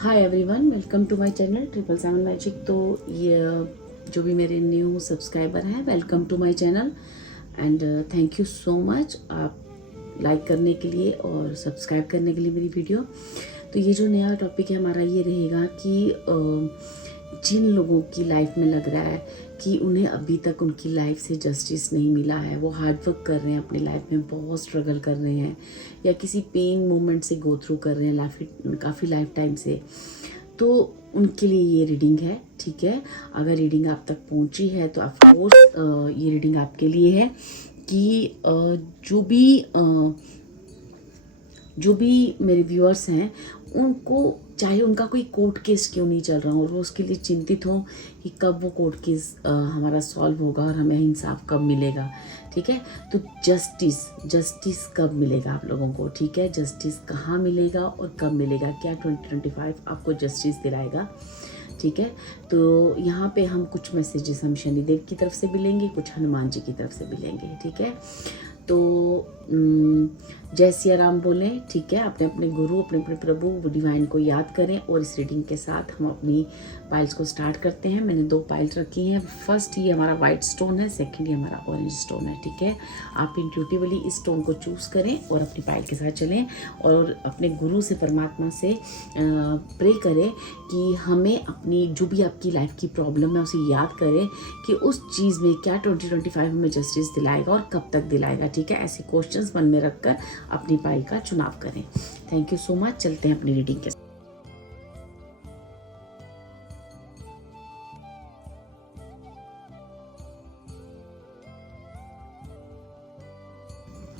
Hi everyone, welcome to my channel 777 magic. तो ये जो भी मेरे न्यू सब्सक्राइबर हैं, welcome to my channel and thank you so much आप लाइक करने के लिए और सब्सक्राइब करने के लिए मेरी वीडियो। तो ये जो नया टॉपिक है हमारा, ये रहेगा कि जिन लोगों की लाइफ में लग रहा है कि उन्हें अभी तक उनकी लाइफ से जस्टिस नहीं मिला है, वो हार्ड वर्क कर रहे हैं, अपनी लाइफ में बहुत स्ट्रगल कर रहे हैं या किसी पेन मोमेंट से गो थ्रू कर रहे हैं काफ़ी लाइफ टाइम से, तो उनके लिए ये रीडिंग है। ठीक है, अगर रीडिंग आप तक पहुंची है तो ऑफ कोर्स ये रीडिंग आपके लिए है कि जो भी मेरे व्यूअर्स हैं उनको, चाहे उनका कोई कोर्ट केस क्यों नहीं चल रहा हो और वो उसके लिए चिंतित हो कि कब वो कोर्ट केस हमारा सॉल्व होगा और हमें इंसाफ कब मिलेगा। ठीक है, तो जस्टिस कब मिलेगा आप लोगों को। ठीक है, जस्टिस कहाँ मिलेगा और कब मिलेगा, क्या 2025 आपको जस्टिस दिलाएगा। ठीक है, तो यहाँ पे हम कुछ मैसेजेस हम शनिदेव की तरफ से भी लेंगे, कुछ हनुमान जी की तरफ से भी लेंगे। ठीक है, तो जय सिया राम बोलें। ठीक है, अपने अपने गुरु, अपने अपने प्रभु डिवाइन को याद करें और इस रीडिंग के साथ हम अपनी पाइल्स को स्टार्ट करते हैं। मैंने 2 पाइल्स रखी हैं। फर्स्ट ये हमारा वाइट स्टोन है, सेकंड ये हमारा ऑरेंज स्टोन है। ठीक है, आप इंट्यूटिवली इस स्टोन को चूज़ करें और अपनी पाइल के साथ चलें और अपने गुरु से, परमात्मा से प्रे करें कि हमें अपनी जो भी आपकी लाइफ की प्रॉब्लम है उसे याद करें कि उस चीज़ में क्या 2025 हमें जस्टिस दिलाएगा और कब तक दिलाएगा। ठीक है, ऐसे क्वेश्चंस मन में रखकर अपनी पाइल का चुनाव करें। Thank you so much. चलते हैं अपनी रीडिंग के।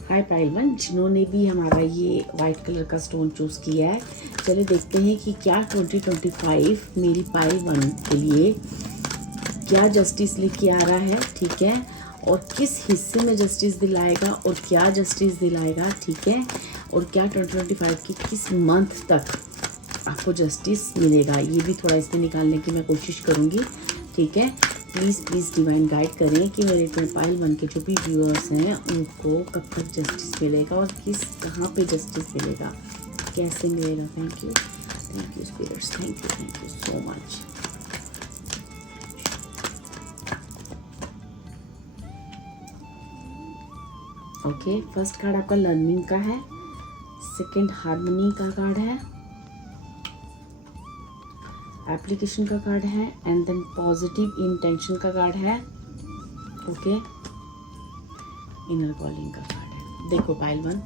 हाय पाइल 1, जिन्होंने भी हमारा ये वाइट कलर का स्टोन चूज किया है, चलिए देखते हैं कि क्या 2025 मेरी पाइल 1 के लिए क्या जस्टिस लेके आ रहा है। ठीक है, और किस हिस्से में जस्टिस दिलाएगा और क्या जस्टिस दिलाएगा। ठीक है, और क्या 2025 की किस मंथ तक आपको जस्टिस मिलेगा, ये भी थोड़ा इसमें निकालने की मैं कोशिश करूँगी। ठीक है, प्लीज़ डिवाइन गाइड करें कि मेरे पाइल 1 के जो भी व्यूअर्स हैं उनको कब तक जस्टिस मिलेगा और कहाँ पे जस्टिस मिलेगा, कैसे मिलेगा। Thank you spirits, thank you so much. Okay, first card आपका लर्निंग का है, सेकंड हार्मनी का कार्ड है, एप्लीकेशन का कार्ड है एंड देन पॉजिटिव इंटेंशन का कार्ड है। ओके, इनर कॉलिंग का कार्ड है। देखो पाइल 1,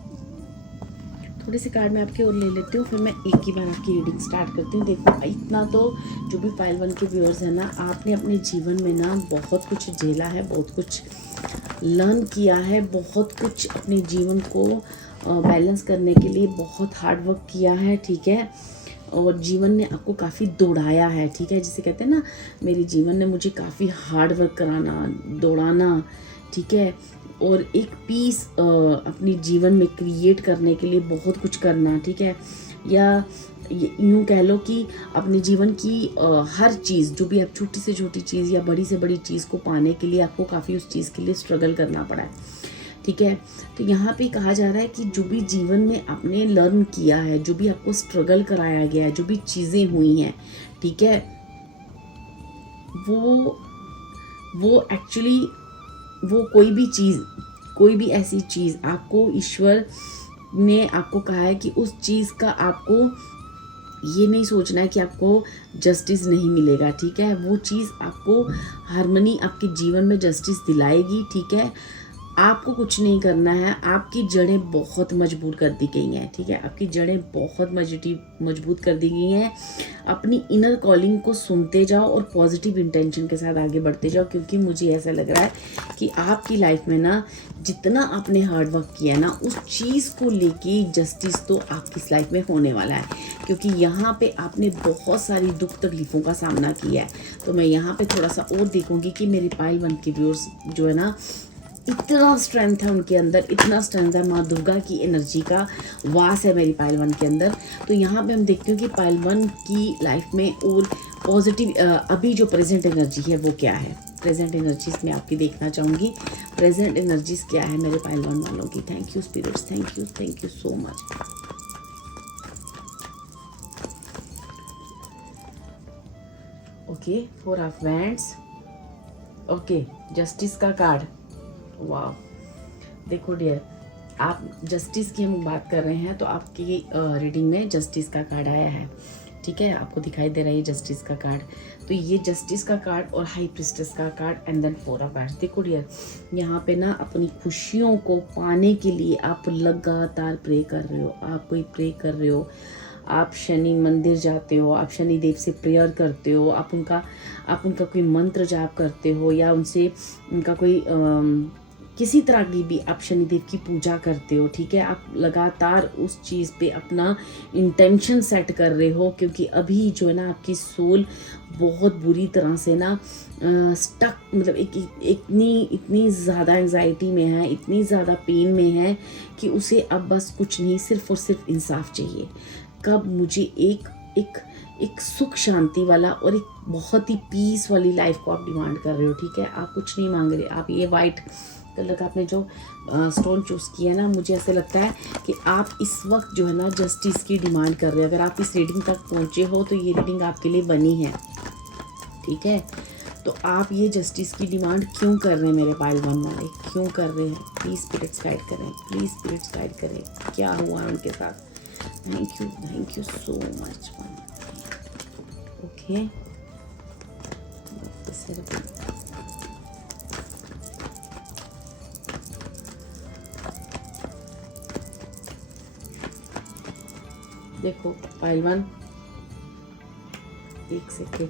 थोड़े से कार्ड मैं आपके और ले लेती हूँ, फिर मैं एक ही बार आपकी रीडिंग स्टार्ट करती हूँ। देखो इतना तो जो भी पाइल 1 के व्यूअर्स हैं ना, आपने अपने जीवन में ना बहुत कुछ झेला है, बहुत कुछ लर्न किया है, बहुत कुछ अपने जीवन को बैलेंस करने के लिए बहुत हार्ड वर्क किया है। ठीक है, और जीवन ने आपको काफ़ी दौड़ाया है। ठीक है, जिसे कहते हैं ना, मेरे जीवन ने मुझे काफ़ी हार्ड वर्क कराना, दौड़ाना। ठीक है, और एक पीस अपने जीवन में क्रिएट करने के लिए बहुत कुछ करना। ठीक है, या यूँ कह लो कि अपने जीवन की हर चीज़, जो भी आप छोटी से छोटी चीज़ या बड़ी से बड़ी चीज़ को पाने के लिए आपको काफ़ी उस चीज़ के लिए स्ट्रगल करना पड़ा है। ठीक है, तो यहाँ पे कहा जा रहा है कि जो भी जीवन में आपने लर्न किया है, जो भी आपको स्ट्रगल कराया गया है, जो भी चीज़ें हुई हैं, ठीक है, वो एक्चुअली वो कोई भी ऐसी चीज़ आपको ईश्वर ने आपको कहा है कि उस चीज़ का आपको ये नहीं सोचना है कि आपको जस्टिस नहीं मिलेगा। ठीक है, वो चीज़ आपको हार्मनी आपके जीवन में जस्टिस दिलाएगी। ठीक है, आपको कुछ नहीं करना है, आपकी जड़ें बहुत मजबूत कर दी गई हैं। ठीक है, आपकी जड़ें बहुत मजबूत कर दी गई हैं। अपनी इनर कॉलिंग को सुनते जाओ और पॉजिटिव इंटेंशन के साथ आगे बढ़ते जाओ, क्योंकि मुझे ऐसा लग रहा है कि आपकी लाइफ में ना, जितना आपने हार्ड वर्क किया है ना, उस चीज़ को लेके जस्टिस तो आपकी इस लाइफ में होने वाला है, क्योंकि यहाँ पे आपने बहुत सारी दुख तकलीफ़ों का सामना किया है। तो मैं यहाँ पे थोड़ा सा और देखूँगी कि मेरी पाइल 1 के व्यूअर्स जो है ना, इतना स्ट्रेंथ है उनके अंदर, इतना स्ट्रेंथ है, माँ दुर्गा की एनर्जी का वास है मेरी पाइल 1 के अंदर। तो यहाँ पे हम देखते हैं कि पाइल 1 की लाइफ में और पॉजिटिव अभी जो प्रेजेंट एनर्जी है वो क्या है। प्रेजेंट एनर्जीज मैं आपकी देखना चाहूँगी, प्रेजेंट एनर्जीज क्या है मेरे पाइल 1 वालों की। Thank you spirits, thank you so much. Okay, 4 of wands. Okay, justice का कार्ड। वाह, देखो डियर, आप जस्टिस की हम बात कर रहे हैं तो आपकी रीडिंग में जस्टिस का कार्ड आया है। ठीक है, आपको दिखाई दे रहा है जस्टिस का कार्ड। तो ये जस्टिस का कार्ड और हाई प्रिस्टेस का card and then 4 of wands. देखो डियर, यहाँ पे ना अपनी खुशियों को पाने के लिए आप लगातार प्रे कर रहे हो, आप कोई प्रे कर रहे हो, आप शनि मंदिर जाते हो, आप शनि देव से प्रेयर करते हो, आप उनका कोई मंत्र जाप करते हो, या उनसे उनका कोई किसी तरह की भी आप शनिदेव की पूजा करते हो। ठीक है, आप लगातार उस चीज़ पे अपना इंटेंशन सेट कर रहे हो, क्योंकि अभी जो है ना आपकी सोल बहुत बुरी तरह से ना स्टक, मतलब इतनी ज़्यादा एंजाइटी में है, इतनी ज़्यादा पेन में है कि उसे अब बस कुछ नहीं, सिर्फ और सिर्फ इंसाफ चाहिए। कब मुझे एक सुख शांति वाला और एक बहुत ही पीस वाली लाइफ को आप डिमांड कर रहे हो। ठीक है, आप कुछ नहीं मांग रहे, आप ये वाइट कलर का आपने जो स्टोन चूज़ किया है ना, मुझे ऐसे लगता है कि आप इस वक्त जो है ना जस्टिस की डिमांड कर रहे हैं। अगर आप इस रीडिंग तक पहुँचे हो तो ये रीडिंग आपके लिए बनी है। ठीक है, तो आप ये जस्टिस की डिमांड क्यों कर रहे हैं मेरे पाइल वन वाले, क्यों कर रहे हैं? प्लीज़ स्पिरिट्स गाइड करें, प्लीज़ स्पिरिट्स गाइड करें, क्या हुआ है उनके साथ। Thank you so much. Okay, देखो पाइल वन, एक सेकेंड,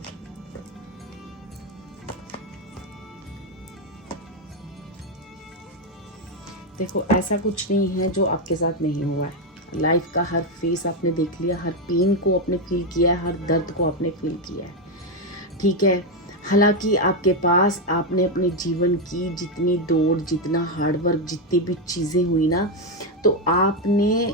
देखो ऐसा कुछ नहीं है जो आपके साथ नहीं हुआ है। लाइफ का हर फेस आपने देख लिया, हर पेन को आपने फील किया है, हर दर्द को आपने फील किया है। ठीक है, हालांकि आपके पास आपने अपने जीवन की जितनी दौड़, जितना हार्डवर्क, जितनी भी चीज़ें हुई ना, तो आपने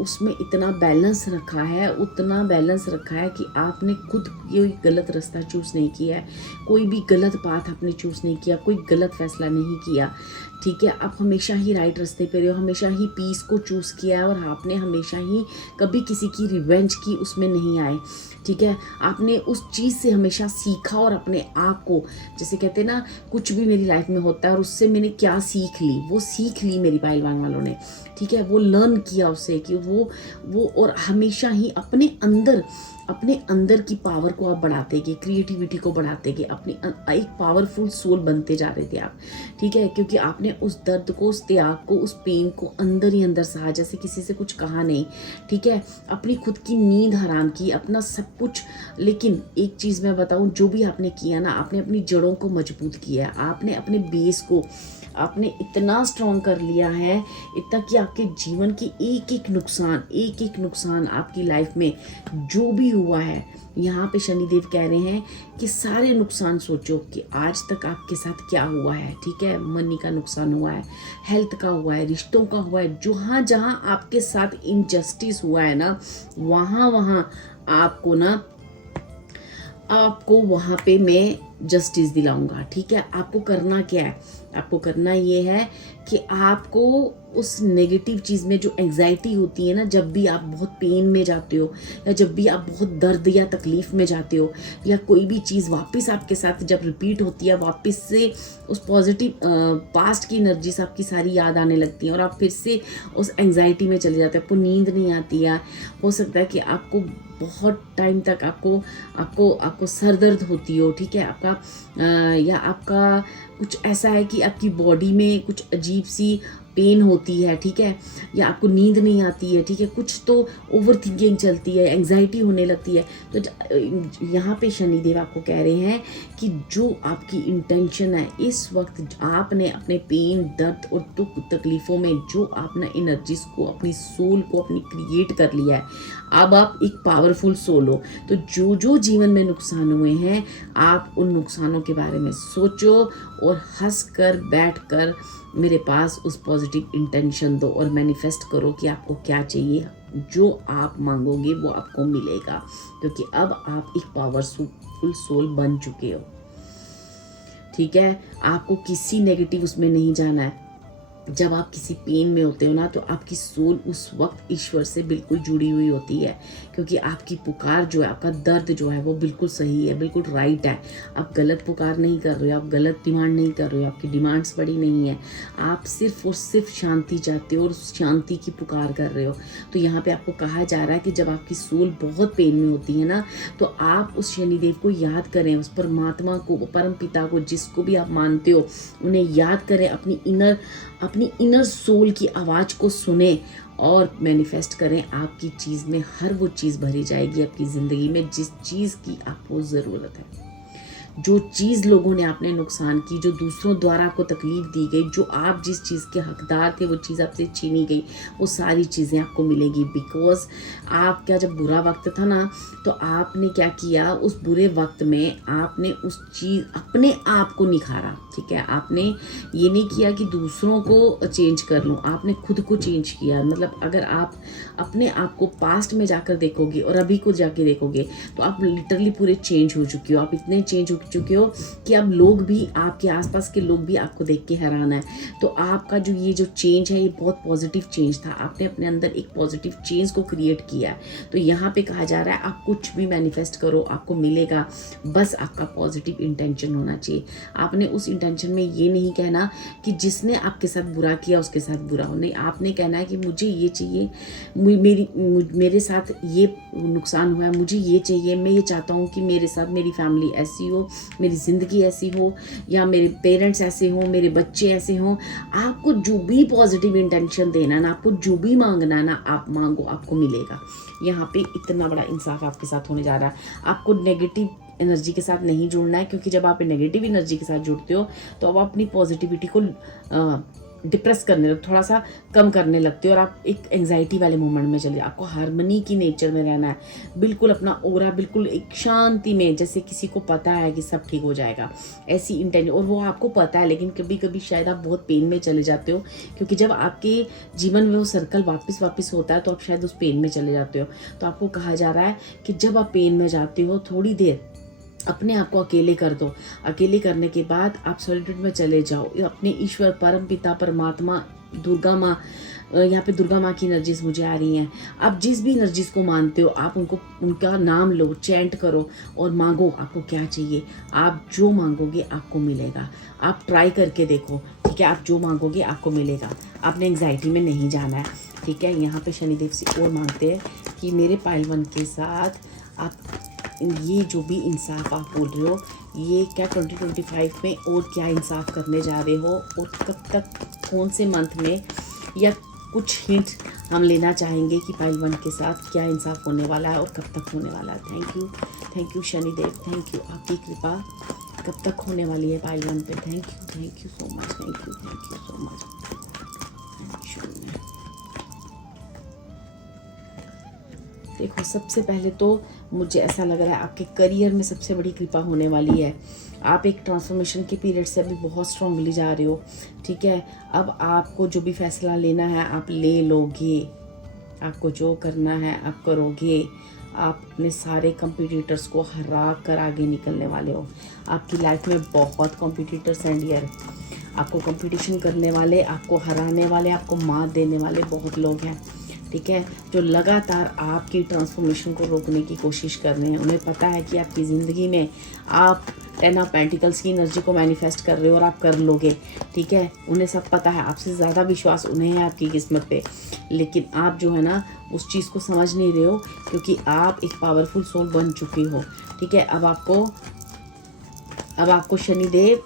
उसमें इतना बैलेंस रखा है, उतना बैलेंस रखा है कि आपने खुद कोई गलत रास्ता चूज़ नहीं किया है, कोई भी गलत पाथ आपने चूज़ नहीं किया, कोई गलत फैसला नहीं किया। ठीक है, आप हमेशा ही राइट रास्ते पे रहे हो, हमेशा ही पीस को चूज़ किया है, और आपने हमेशा ही कभी किसी की रिवेंज की उसमें नहीं आए। ठीक है, आपने उस चीज़ से हमेशा सीखा और अपने आप को, जैसे कहते हैं ना, कुछ भी मेरी लाइफ में होता है और उससे मैंने क्या सीख ली, वो सीख ली मेरी पहलवान वालों ने। ठीक है, वो लर्न किया उससे कि वो और हमेशा ही अपने अंदर की पावर को आप बढ़ाते गए, क्रिएटिविटी को बढ़ाते गए, अपनी एक पावरफुल सोल बनते जा रहे थे आप। ठीक है, क्योंकि आपने उस दर्द को, उस त्याग को, उस पेन को अंदर ही अंदर सहा, जैसे किसी से कुछ कहा नहीं। ठीक है, अपनी खुद की नींद हराम की, अपना सब कुछ। लेकिन एक चीज़ मैं बताऊं, जो भी आपने किया ना, आपने अपनी जड़ों को मजबूत किया है, आपने अपने बेस को आपने इतना स्ट्रॉन्ग कर लिया है, इतना कि आपके जीवन की एक एक नुकसान आपकी लाइफ में जो भी हुआ है, यहाँ पे शनिदेव कह रहे हैं कि सारे नुकसान सोचो कि आज तक आपके साथ क्या हुआ है। ठीक है, मनी का नुकसान हुआ है, हेल्थ का हुआ है, रिश्तों का हुआ है, जहाँ जहाँ आपके साथ इनजस्टिस हुआ है ना, वहाँ आपको वहाँ पे मैं जस्टिस दिलाऊंगा। ठीक है, आपको करना क्या है? आपको करना ये है कि आपको उस नेगेटिव चीज़ में जो एंजाइटी होती है ना, जब भी आप बहुत पेन में जाते हो, या जब भी आप बहुत दर्द या तकलीफ़ में जाते हो, या कोई भी चीज़ वापस आपके साथ जब रिपीट होती है, वापस से उस पॉजिटिव पास्ट की एनर्जीज आपकी सारी याद आने लगती हैं और आप फिर से उस एंजाइटी में चले जाते हो, आपको नींद नहीं आती है। हो सकता है कि आपको बहुत टाइम तक आपको सर दर्द होती हो। ठीक है, या आपका कुछ ऐसा है कि आपकी बॉडी में कुछ अजीब सी पेन होती है। ठीक है, या आपको नींद नहीं आती है। ठीक है, कुछ तो ओवर थिंकिंग चलती है, एंजाइटी होने लगती है। तो यहाँ पे शनिदेव आपको कह रहे हैं कि जो आपकी इंटेंशन है इस वक्त, आपने अपने पेन, दर्द और दुख तकलीफ़ों में जो आपने एनर्जीज को, अपनी सोल को अपनी क्रिएट कर लिया है, अब आप एक पावरफुल सोल हो। तो जो जीवन में नुकसान हुए हैं, आप उन नुकसानों के बारे में सोचो और हंस कर बैठ कर मेरे पास उस पॉजिटिव इंटेंशन दो और मैनिफेस्ट करो कि आपको क्या चाहिए। जो आप मांगोगे वो आपको मिलेगा, क्योंकि अब आप एक पावरफुल सोल बन चुके हो। ठीक है, आपको किसी नेगेटिव उसमें नहीं जाना है। जब आप किसी पेन में होते हो ना, तो आपकी सोल उस वक्त ईश्वर से बिल्कुल जुड़ी हुई होती है, क्योंकि आपकी पुकार जो है, आपका दर्द जो है वो बिल्कुल सही है, बिल्कुल राइट है। आप गलत पुकार नहीं कर रहे हो, आप गलत डिमांड नहीं कर रहे हो, आपकी डिमांड्स बड़ी नहीं है। आप सिर्फ और सिर्फ शांति चाहते हो और उस शांति की पुकार कर रहे हो। तो यहाँ पे आपको कहा जा रहा है कि जब आपकी सोल बहुत पेन में होती है ना, तो आप उस शनिदेव को याद करें, उस परमात्मा को, परम पिता को, जिसको भी आप मानते हो, उन्हें याद करें, अपनी इनर सोल की आवाज़ को सुने और मैनिफेस्ट करें। आपकी चीज़ में हर वो चीज़ भरी जाएगी आपकी ज़िंदगी में जिस चीज़ की आपको ज़रूरत है। जो चीज़ लोगों ने आपने नुकसान की, जो दूसरों द्वारा आपको तकलीफ दी गई, जो आप जिस चीज़ के हकदार थे वो चीज़ आपसे छीनी गई, वो सारी चीज़ें आपको मिलेगी। बिकॉज आपका जब बुरा वक्त था ना, तो आपने क्या किया, उस बुरे वक्त में आपने उस चीज़ अपने आप को निखारा। ठीक है, आपने ये नहीं किया कि दूसरों को चेंज कर लूँ, आपने खुद को चेंज किया। मतलब अगर आप अपने आप को पास्ट में जाकर देखोगे और अभी को जाके देखोगे, तो आप लिटरली पूरे चेंज हो चुके हो। आप इतने चेंज हो चुके हो कि अब लोग भी, आपके आसपास के लोग भी आपको देख के हैरान है। तो आपका जो ये जो चेंज है, ये बहुत पॉजिटिव चेंज था। आपने अपने अंदर एक पॉजिटिव चेंज को क्रिएट किया है। तो यहाँ पे कहा जा रहा है, आप कुछ भी मैनिफेस्ट करो, आपको मिलेगा। बस आपका पॉजिटिव इंटेंशन होना चाहिए। आपने उस इंटेंशन में ये नहीं कहना कि जिसने आपके साथ बुरा किया उसके साथ बुरा हो, नहीं। आपने कहना है कि मुझे ये चाहिए, मेरे साथ ये नुकसान हुआ है, मुझे ये चाहिए, मैं ये चाहता हूँ कि मेरे साथ मेरी फैमिली ऐसी हो, मेरी ज़िंदगी ऐसी हो, या मेरे पेरेंट्स ऐसे हों, मेरे बच्चे ऐसे हों। आपको जो भी पॉजिटिव इंटेंशन देना ना, आपको जो भी मांगना ना, आप मांगो, आपको मिलेगा। यहाँ पे इतना बड़ा इंसाफ आपके साथ होने जा रहा है। आपको नेगेटिव एनर्जी के साथ नहीं जुड़ना है, क्योंकि जब आप नेगेटिव एनर्जी के साथ जुड़ते हो तो अब अपनी पॉजिटिविटी को डिप्रेस करने लगते, थोड़ा सा कम करने लगते हो और आप एक एंजाइटी वाले मोमेंट में चले। आपको हार्मनी की नेचर में रहना है, बिल्कुल अपना ऑरा बिल्कुल एक शांति में, जैसे किसी को पता है कि सब ठीक हो जाएगा, ऐसी इंटेंशन। और वो आपको पता है, लेकिन कभी कभी शायद आप बहुत पेन में चले जाते हो, क्योंकि जब आपके जीवन में वो सर्कल वापस होता है तो आप शायद उस पेन में चले जाते हो। तो आपको कहा जा रहा है कि जब आप पेन में जाते हो, थोड़ी देर अपने आप को अकेले कर दो। अकेले करने के बाद आप सॉलिट्यूड में चले जाओ, अपने ईश्वर, परम पिता, परमात्मा, दुर्गा माँ, यहाँ पे दुर्गा माँ की एनर्जीज मुझे आ रही हैं। आप जिस भी एनर्जीज को मानते हो, आप उनका नाम लो, चैंट करो और मांगो आपको क्या चाहिए। आप जो मांगोगे आपको मिलेगा। आप ट्राई करके देखो, ठीक है। आप जो मांगोगे आपको मिलेगा। आपने एंग्जाइटी में नहीं जाना है, ठीक है। यहाँ पे शनिदेव से और मांगते हैं कि मेरे पाइलवन के साथ आप ये जो भी इंसाफ आप बोल रहे हो, ये क्या 2025 में और क्या इंसाफ करने जा रहे हो, और कब तक, कौन से मंथ में, या कुछ हिंट हम लेना चाहेंगे कि पाइलवन के साथ क्या इंसाफ होने वाला है और कब तक होने वाला है। Thank you Shanidev, thank you. आपकी कृपा कब तक होने वाली है पाइलवन पे। Thank you so much, thank you so much. देखो, सबसे पहले तो मुझे ऐसा लग रहा है आपके करियर में सबसे बड़ी कृपा होने वाली है। आप एक ट्रांसफॉर्मेशन के पीरियड से अभी बहुत स्ट्रांगली जा रहे हो, ठीक है। अब आपको जो भी फैसला लेना है आप ले लोगे, आपको जो करना है आप करोगे। आप अपने सारे कॉम्पिटिटर्स को हरा कर आगे निकलने वाले हो। आपकी लाइफ में बहुत कॉम्पिटिटर्स एंड ईयर, आपको कंपटीशन करने वाले, आपको हराने वाले, आपको मात देने वाले बहुत लोग हैं, ठीक है, जो लगातार आपकी ट्रांसफॉर्मेशन को रोकने की कोशिश कर रहे हैं। उन्हें पता है कि आपकी ज़िंदगी में आप 10 ऑफ पेंटिकल्स की एनर्जी को मैनिफेस्ट कर रहे हो और आप कर लोगे, ठीक है। उन्हें सब पता है, आपसे ज़्यादा विश्वास उन्हें है आपकी किस्मत पे। लेकिन आप जो है ना उस चीज़ को समझ नहीं रहे हो, क्योंकि आप एक पावरफुल सोल बन चुके हो, ठीक है। अब आपको शनिदेव,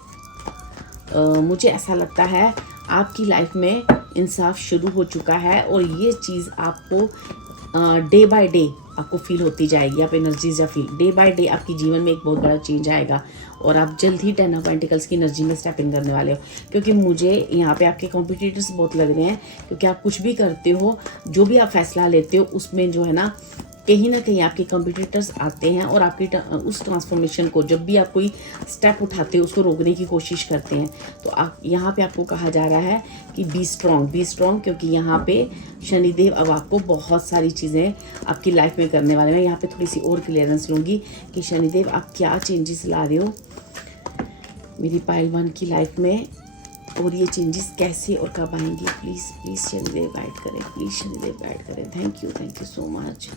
मुझे ऐसा लगता है आपकी लाइफ में इंसाफ शुरू हो चुका है, और ये चीज़ आपको डे बाय डे आपको फील होती जाएगी। आप एनर्जीज या फील डे बाय डे आपकी जीवन में एक बहुत बड़ा चेंज आएगा, और आप जल्द ही 10 ऑफ पेंटिकल्स की एनर्जी में स्टेप इन करने वाले हो। क्योंकि मुझे यहाँ पे आपके कॉम्पिटिटर्स बहुत लग रहे हैं, क्योंकि आप कुछ भी करते हो, जो भी आप फैसला लेते हो, उसमें जो है ना कहीं ना कहीं आपके कॉम्पिटिटर्स आते हैं और आपकी उस ट्रांसफॉर्मेशन को, जब भी आप कोई स्टेप उठाते हो, उसको रोकने की कोशिश करते हैं। तो आप यहाँ पे आपको कहा जा रहा है कि बी स्ट्रॉन्ग, क्योंकि यहाँ पे शनिदेव अब आपको बहुत सारी चीज़ें आपकी लाइफ में करने वाले हैं। यहाँ पे थोड़ी सी और क्लियरेंस लूँगी कि शनिदेव आप क्या चेंजेस ला रहे हो मेरी पाइलवान की लाइफ में। और ये चेंजेस कैसे और कब आएंगे, प्लीज़ प्लीज़ शनिदेव गाइड करें, प्लीज़ शनिदेव गाइड करें। Thank you so much.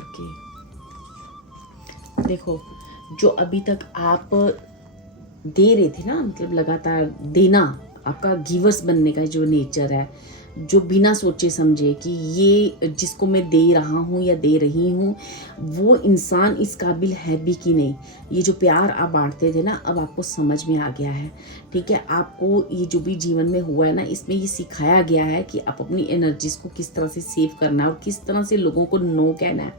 Okay, देखो जो अभी तक आप दे रहे थे ना, मतलब लगातार देना, आपका गिवर्स बनने का जो नेचर है, जो बिना सोचे समझे कि ये जिसको मैं दे रहा हूँ या दे रही हूँ वो इंसान इस काबिल है भी कि नहीं, ये जो प्यार आप बांटते थे ना, अब आपको समझ में आ गया है। ठीक है, आपको ये जो भी जीवन में हुआ है ना, इसमें ये सिखाया गया है कि आप अपनी एनर्जीज को किस तरह से सेव करना है और किस तरह से लोगों को नो कहना है।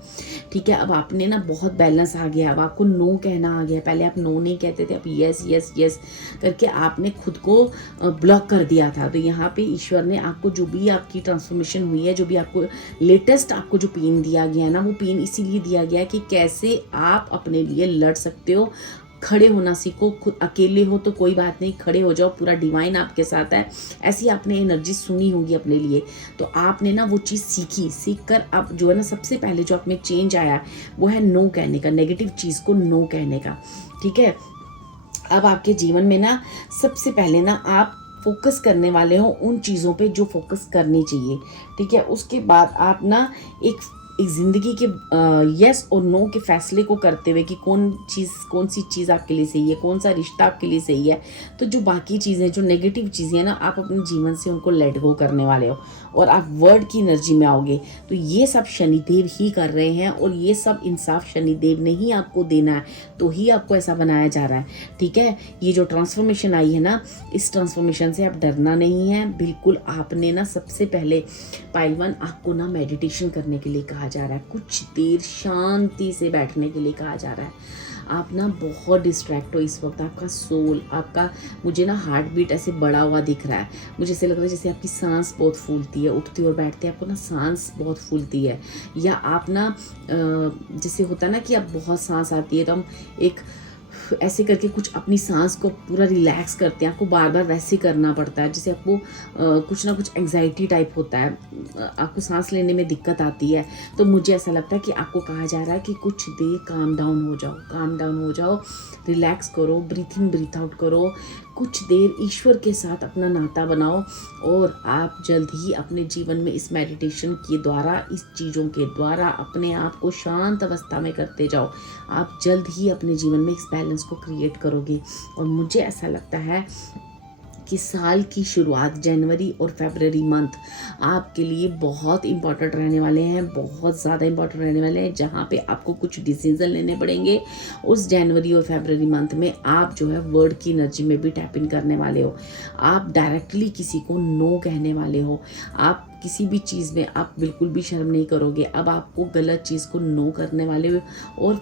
ठीक है, अब आपने ना बहुत बैलेंस आ गया, अब आपको नो कहना आ गया। पहले आप नो नहीं कहते थे, अब यस यस यस करके आपने खुद को ब्लॉक कर दिया था। तो यहाँ पे ईश्वर ने आपको जो भी आपकी ट्रांसफॉर्मेशन हुई है, जो भी आपको लेटेस्ट आपको जो पेन दिया गया है ना, वो पेन इसीलिए दिया गया है कि कैसे आप अपने लिए लड़ सकते हो, खड़े होना सीखो। खुद अकेले हो तो कोई बात नहीं, खड़े हो जाओ, पूरा डिवाइन आपके साथ है। ऐसी आपने एनर्जी सुनी होगी अपने लिए, तो आपने ना वो चीज़ सीखी। सीख कर अब जो है ना, सबसे पहले जो आप में चेंज आया वो है नो कहने का, नेगेटिव चीज़ को नो कहने का। ठीक है, अब आपके जीवन में ना सबसे पहले ना आप फोकस करने वाले हो उन चीज़ों पे जो फोकस करनी चाहिए। ठीक है, उसके बाद आप ना एक ज़िंदगी के यस और नो के फैसले को करते हुए कि कौन सी चीज़ आपके लिए सही है, कौन सा रिश्ता आपके लिए सही है। तो जो बाकी चीज़ें, जो नेगेटिव चीज़ें हैं ना, आप अपने जीवन से उनको लेट गो करने वाले हो और आप वर्ड की एनर्जी में आओगे। तो ये सब शनिदेव ही कर रहे हैं और ये सब इंसाफ शनिदेव ने ही आपको देना है, तो ही आपको ऐसा बनाया जा रहा है। ठीक है, ये जो ट्रांसफॉर्मेशन आई है ना, इस ट्रांसफॉर्मेशन से आप डरना नहीं है बिल्कुल। आपने ना सबसे पहले पाइलवान, आपको ना मेडिटेशन करने के लिए कहा जा रहा है, कुछ देर शांति से बैठने के लिए कहा जा रहा है। आप ना बहुत डिस्ट्रैक्ट हो इस वक्त, आपका सोल, आपका, मुझे ना हार्ट बीट ऐसे बढ़ा हुआ दिख रहा है। मुझे ऐसे लग रहा है जैसे आपकी सांस बहुत फूलती है, उठते और बैठते आपको ना सांस बहुत फूलती है। या आप ना जैसे होता है ना कि आप बहुत सांस आती है तो हम एक ऐसे करके कुछ अपनी सांस को पूरा रिलैक्स करते हैं, आपको बार बार वैसे करना पड़ता है। जैसे आपको कुछ ना कुछ एंग्जाइटी टाइप होता है, आपको सांस लेने में दिक्कत आती है। तो मुझे ऐसा लगता है कि आपको कहा जा रहा है कि कुछ देर काम डाउन हो जाओ, काम डाउन हो जाओ, रिलैक्स करो, ब्रीथ इन ब्रीथ आउट करो, कुछ देर ईश्वर के साथ अपना नाता बनाओ और आप जल्द ही अपने जीवन में इस मेडिटेशन के द्वारा, इस चीज़ों के द्वारा अपने आप को शांत अवस्था में करते जाओ। आप जल्द ही अपने जीवन में इस बैलेंस को क्रिएट करोगे। और मुझे ऐसा लगता है कि साल की शुरुआत जनवरी और फरवरी मंथ आपके लिए बहुत इंपॉर्टेंट रहने वाले हैं, बहुत ज़्यादा इंपॉर्टेंट रहने वाले हैं, जहाँ पे आपको कुछ डिसीजन लेने पड़ेंगे। उस जनवरी और फरवरी मंथ में आप जो है वर्ड की एनर्जी में भी टैप इन करने वाले हो। आप डायरेक्टली किसी को नो कहने वाले हो। आप किसी भी चीज़ में आप बिल्कुल भी शर्म नहीं करोगे। अब आपको गलत चीज़ को नो करने वाले हो और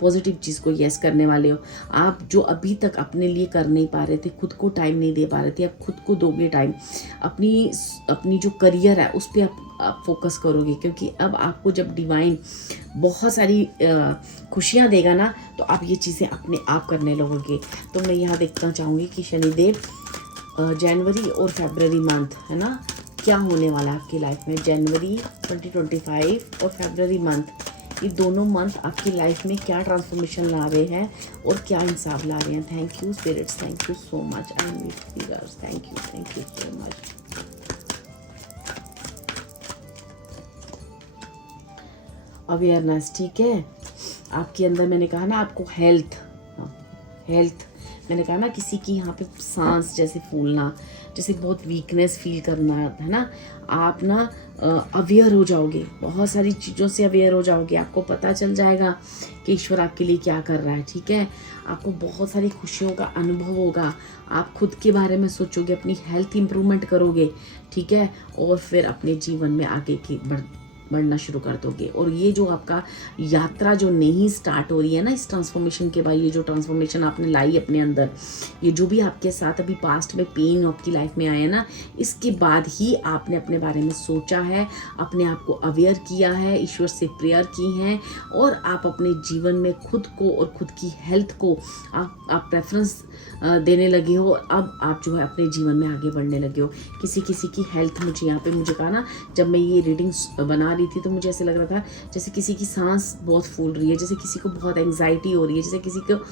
पॉजिटिव चीज़ को यस करने वाले हो। आप जो अभी तक अपने लिए कर नहीं पा रहे थे, खुद को टाइम नहीं दे पा रहे थे, आप खुद को दोगे टाइम। अपनी जो करियर है उस पर आप फोकस करोगे, क्योंकि अब आपको जब डिवाइन बहुत सारी खुशियाँ देगा ना, तो आप ये चीज़ें अपने आप करने लगोगे। तो मैं यहाँ देखना चाहूँगी कि शनिदेव जनवरी और फरवरी मंथ है ना, क्या होने वाला है आपकी लाइफ में। जनवरी 2025 और फरवरी मंथ, ये दोनों मंथ आपकी लाइफ में क्या ट्रांसफॉर्मेशन ला रहे हैं और क्या इंसाफ ला रहे हैं। Thank you spirits, thank you so much. I am with thank you so much. Awareness, ठीक है, आपके अंदर मैंने कहा ना आपको हेल्थ, मैंने कहा ना किसी की यहाँ पे सांस जैसे फूलना, जैसे बहुत वीकनेस फील करना है ना, आप ना अवेयर हो जाओगे, बहुत सारी चीज़ों से अवेयर हो जाओगे। आपको पता चल जाएगा कि ईश्वर आपके लिए क्या कर रहा है। ठीक है, आपको बहुत सारी खुशियों का अनुभव होगा। आप खुद के बारे में सोचोगे, अपनी हेल्थ इंप्रूवमेंट करोगे। ठीक है, और फिर अपने जीवन में आगे की बढ़ना शुरू कर दोगे। और ये जो आपका यात्रा जो नहीं स्टार्ट हो रही है ना इस ट्रांसफॉर्मेशन के बाद, ये जो ट्रांसफॉर्मेशन आपने लाई अपने अंदर, ये जो भी आपके साथ अभी पास्ट में पेन आपकी लाइफ में आया ना, इसके बाद ही आपने अपने बारे में सोचा है, अपने आप को अवेयर किया है, ईश्वर से प्रेयर की है और आप अपने जीवन में खुद को और खुद की हेल्थ को आप प्रेफरेंस देने लगे हो। अब आप जो है अपने जीवन में आगे बढ़ने लगे हो। किसी की हेल्थ, मुझे यहाँ पे मुझे कहा ना, जब मैं ये रीडिंग्स बना रही थी तो मुझे ऐसे लग रहा था जैसे किसी की सांस बहुत फूल रही है, जैसे किसी को बहुत एंग्जाइटी हो रही है, जैसे किसी को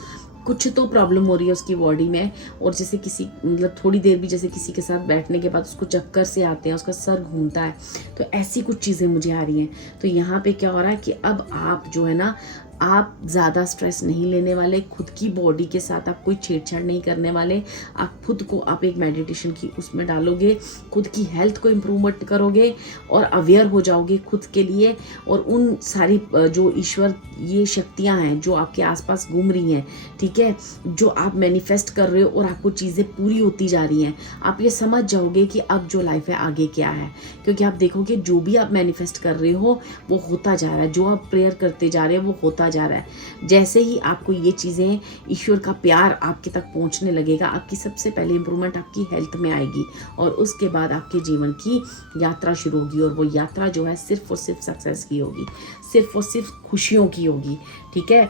कुछ तो प्रॉब्लम हो रही है उसकी बॉडी में, और जैसे किसी मतलब थोड़ी देर भी जैसे किसी के साथ बैठने के बाद उसको चक्कर से आते हैं, उसका सर घूमता है, तो ऐसी कुछ चीज़ें मुझे आ रही हैं। तो यहाँ पे क्या हो रहा है कि अब आप जो है ना, आप ज़्यादा स्ट्रेस नहीं लेने वाले, खुद की बॉडी के साथ आप कोई छेड़छाड़ नहीं करने वाले, आप खुद को आप एक मेडिटेशन की उसमें डालोगे, खुद की हेल्थ को इम्प्रूवमेंट करोगे और अवेयर हो जाओगे खुद के लिए, और उन सारी जो ईश्वर ये शक्तियाँ हैं जो आपके आसपास घूम रही हैं, ठीक है, जो आप मैनिफेस्ट कर रहे हो और आपको चीज़ें पूरी होती जा रही हैं, आप ये समझ जाओगे कि अब जो लाइफ है आगे क्या है, क्योंकि आप देखोगे जो भी आप मैनिफेस्ट कर रहे हो वो होता जा रहा है, जो आप प्रेयर करते जा रहे हो वो होता जा रहा है। जैसे ही आपको ये चीज़ें, ईश्वर का प्यार आपके तक पहुंचने लगेगा, आपकी सबसे पहले इंप्रूवमेंट आपकी हेल्थ में आएगी, और उसके बाद आपके जीवन की यात्रा शुरू होगी, और वो यात्रा जो है सिर्फ और सिर्फ सक्सेस की होगी, सिर्फ और सिर्फ खुशियों की होगी, ठीक है।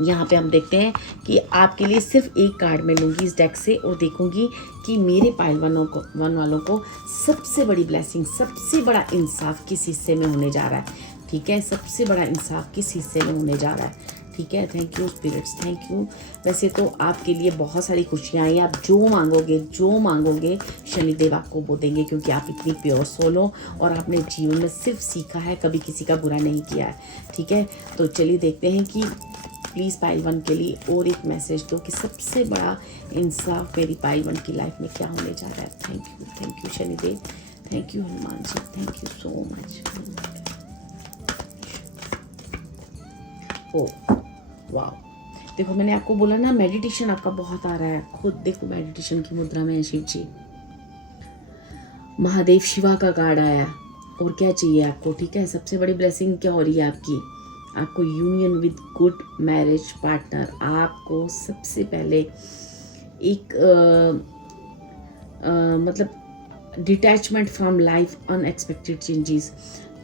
यहाँ पे हम देखते हैं कि आपके लिए सिर्फ एक कार्ड मैं लूँगी इस डेक से और देखूँगी कि मेरे पाइल वन वालों को सबसे बड़ी ब्लेसिंग, सबसे बड़ा इंसाफ किस हिस्से में होने जा रहा है, ठीक है, सबसे बड़ा इंसाफ किस हिस्से में होने जा रहा है, ठीक है। Thank you spirits, thank you. वैसे तो आपके लिए बहुत सारी खुशियाँ आई, आप जो मांगोगे शनिदेव आपको वो देंगे, क्योंकि आप इतनी प्योर सोल हो और आपने जीवन में सिर्फ सीखा है, कभी किसी का बुरा नहीं किया है, ठीक है। तो चलिए देखते हैं कि प्लीज़ पाइल वन के लिए और एक मैसेज दो कि सबसे बड़ा इंसाफ मेरी पाइल वन की लाइफ में क्या होने जा रहा है। Thank you Shanidev, thank you Hanuman ji, thank you so much. ओ वाह, देखो मैंने आपको बोला ना मेडिटेशन आपका बहुत आ रहा है, खुद देखो मेडिटेशन की मुद्रा में है शिव जी, महादेव शिवा का कार्ड आया, और क्या चाहिए आपको, ठीक है। सबसे बड़ी ब्लेसिंग क्या हो रही है आपको union with good marriage partner, आपको सबसे पहले एक मतलब detachment from life, unexpected changes,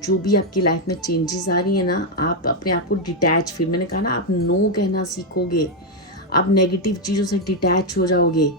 जो भी आपकी लाइफ में चेंजेस आ रही है ना, आप अपने आप को डिटैच, फिर मैंने कहा ना आप नो कहना सीखोगे, आप नेगेटिव चीज़ों से डिटैच हो जाओगे,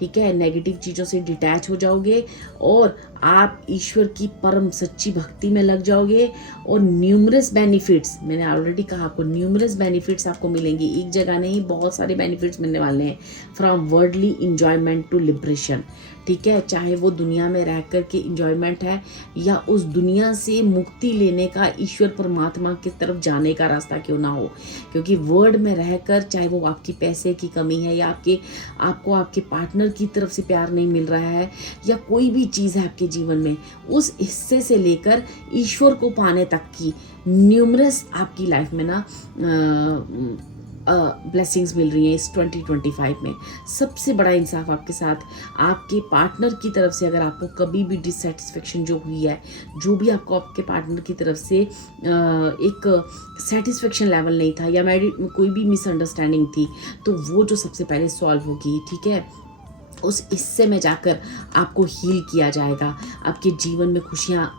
ठीक है, नेगेटिव चीज़ों से डिटैच हो जाओगे और आप ईश्वर की परम सच्ची भक्ति में लग जाओगे, और न्यूमरस बेनिफिट्स, मैंने ऑलरेडी कहा आपको न्यूमरस बेनिफिट्स आपको मिलेंगे, एक जगह नहीं बहुत सारे बेनिफिट्स मिलने वाले हैं, from worldly enjoyment to liberation, ठीक है, चाहे वो दुनिया में रह कर के इंजॉयमेंट है या उस दुनिया से मुक्ति लेने का, ईश्वर परमात्मा की तरफ जाने का रास्ता क्यों ना हो, क्योंकि वर्ल्ड में रहकर चाहे वो आपकी पैसे की कमी है या आपको आपके पार्टनर की तरफ से प्यार नहीं मिल रहा है या कोई भी चीज़ है आपके जीवन में, उस हिस्से से लेकर ईश्वर को पाने तक की न्यूमरस आपकी लाइफ में ना ब्लेसिंग्स मिल रही हैं इस 2025 में। सबसे बड़ा इंसाफ आपके साथ, आपके पार्टनर की तरफ से अगर आपको कभी भी डिससेटिस्फेक्शन जो हुई है, जो भी आपको आपके पार्टनर की तरफ से एक सेटिस्फेक्शन लेवल नहीं था या कोई भी मिसअंडरस्टैंडिंग थी, तो वो जो सबसे पहले सॉल्व होगी, ठीक है, उस हिस्से में जाकर आपको हील किया जाएगा, आपके जीवन में खुशियाँ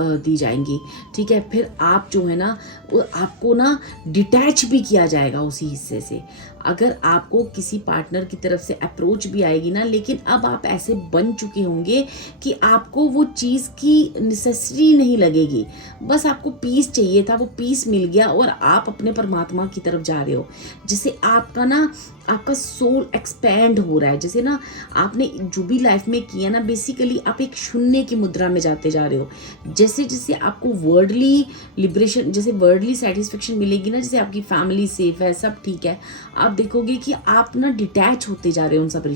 दी जाएंगी, ठीक है। फिर आप जो है ना, आपको ना डिटैच भी किया जाएगा उसी हिस्से से। अगर आपको किसी पार्टनर की तरफ से अप्रोच भी आएगी ना, लेकिन अब आप ऐसे बन चुके होंगे कि आपको वो चीज़ की नेसेसरी नहीं लगेगी, बस आपको पीस चाहिए था, वो पीस मिल गया और आप अपने परमात्मा की तरफ जा रहे हो, जिससे आपका सोल एक्सपैंड हो रहा है, जैसे ना आपने जो भी लाइफ में किया ना, बेसिकली आप एक शून्य की मुद्रा में जाते जा रहे हो। जैसे जैसे आपको वर्ल्डली लिबरेशन, जैसे वर्ल्डली सेटिस्फेक्शन मिलेगी ना, जैसे आपकी फैमिली सेफ है, सब ठीक है, आप देखोगे कि आप ना डिटैच होते जा रहे हो उन सब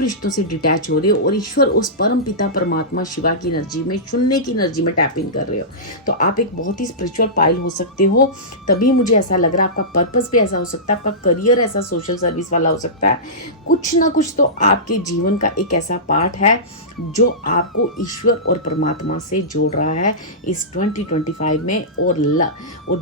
रिश्तों से डिटैच हो रहे हो, और ईश्वर उस परम पिता परमात्मा शिवा की एनर्जी में, शून्य की एनर्जी में टैप इन कर रहे हो। तो आप एक बहुत ही स्पिरिचुअल पाइल हो सकते हो, तभी मुझे ऐसा लग रहा है। आपका पर्पस भी ऐसा हो सकता है, आपका करियर ऐसा सोशल सर्विस वाला हो सकता है, कुछ ना कुछ तो आपके जीवन का एक ऐसा पार्ट है जो आपको ईश्वर और परमात्मा से जोड़ रहा है इस 2025 में, और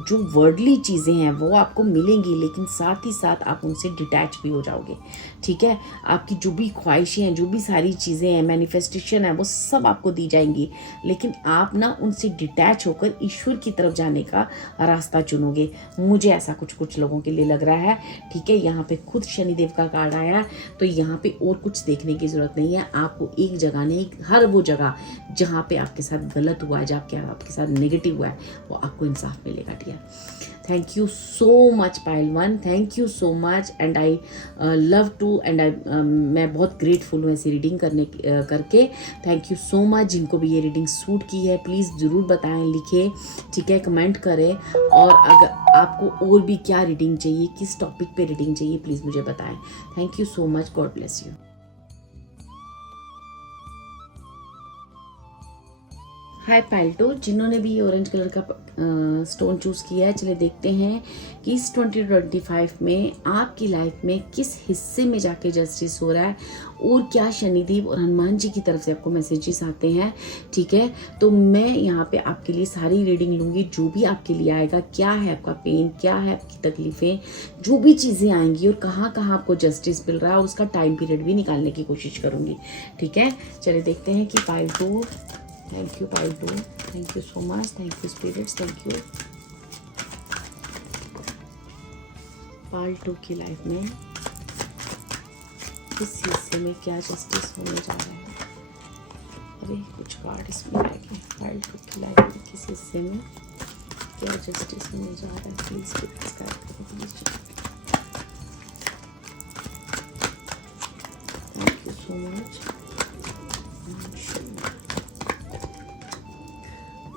जो वर्ल्डली चीज़ें हैं वो आपको मिलेंगी, लेकिन साथ ही साथ आप उनसे डिटैच भी हो जाओगे, ठीक है। आपकी जो भी ख्वाहिशें हैं, जो भी सारी चीज़ें हैं, मैनिफेस्टेशन है, वो सब आपको दी जाएंगी, लेकिन आप ना उनसे डिटैच होकर ईश्वर की तरफ जाने का रास्ता चुनोगे। मुझे ऐसा कुछ लोगों के लिए लग रहा है, ठीक है। यहाँ यहाँ पे खुद शनिदेव का कार्ड आया है, तो यहाँ पे और कुछ देखने की ज़रूरत नहीं है। आपको एक जगह नहीं, हर वो जगह जहाँ पे आपके साथ गलत हुआ है, जहाँ आपके साथ नेगेटिव हुआ है, वो आपको इंसाफ मिलेगा dear. Thank you so much pile one, thank you so much and I love to and I मैं बहुत ग्रेटफुल हूँ ऐसी रीडिंग करके। Thank you so much. जिनको भी ये रीडिंग सूट की है प्लीज़ ज़रूर बताएं, लिखें, ठीक है, कमेंट करें। और अगर आपको और भी क्या रीडिंग चाहिए, किस टॉपिक पे रीडिंग चाहिए, प्लीज़ मुझे बताएं। Thank you so much, god bless you. Hi पाल्टो, जिन्होंने भी ऑरेंज कलर का स्टोन चूज़ किया है, चलिए देखते हैं कि इस 2025 में आपकी लाइफ में किस हिस्से में जाके जस्टिस हो रहा है और क्या शनिदेव और हनुमान जी की तरफ से आपको मैसेजेस आते हैं, ठीक है। तो मैं यहाँ पे आपके लिए सारी रीडिंग लूँगी, जो भी आपके लिए आएगा, क्या है आपका पेन, क्या है आपकी तकलीफ़ें, जो भी चीज़ें आएंगी और कहाँ कहाँ आपको जस्टिस मिल रहा है, उसका टाइम पीरियड भी निकालने की कोशिश करूँगी, ठीक है। चलिए देखते हैं कि पाल्टो, थैंक यू पाल्टू, thank you so much, thank you spirits, thank you. पाल्टू की लाइफ में किस हिस्से में क्या जस्टिस होने जा रहा है? अरे कुछ कार्ड इसमें रह गए। पाल्टू की लाइफ में किस हिस्से में क्या जस्टिस होने जा रहा है? प्लीज स्पिरिट्स गाइड करें, please. Thank you so much.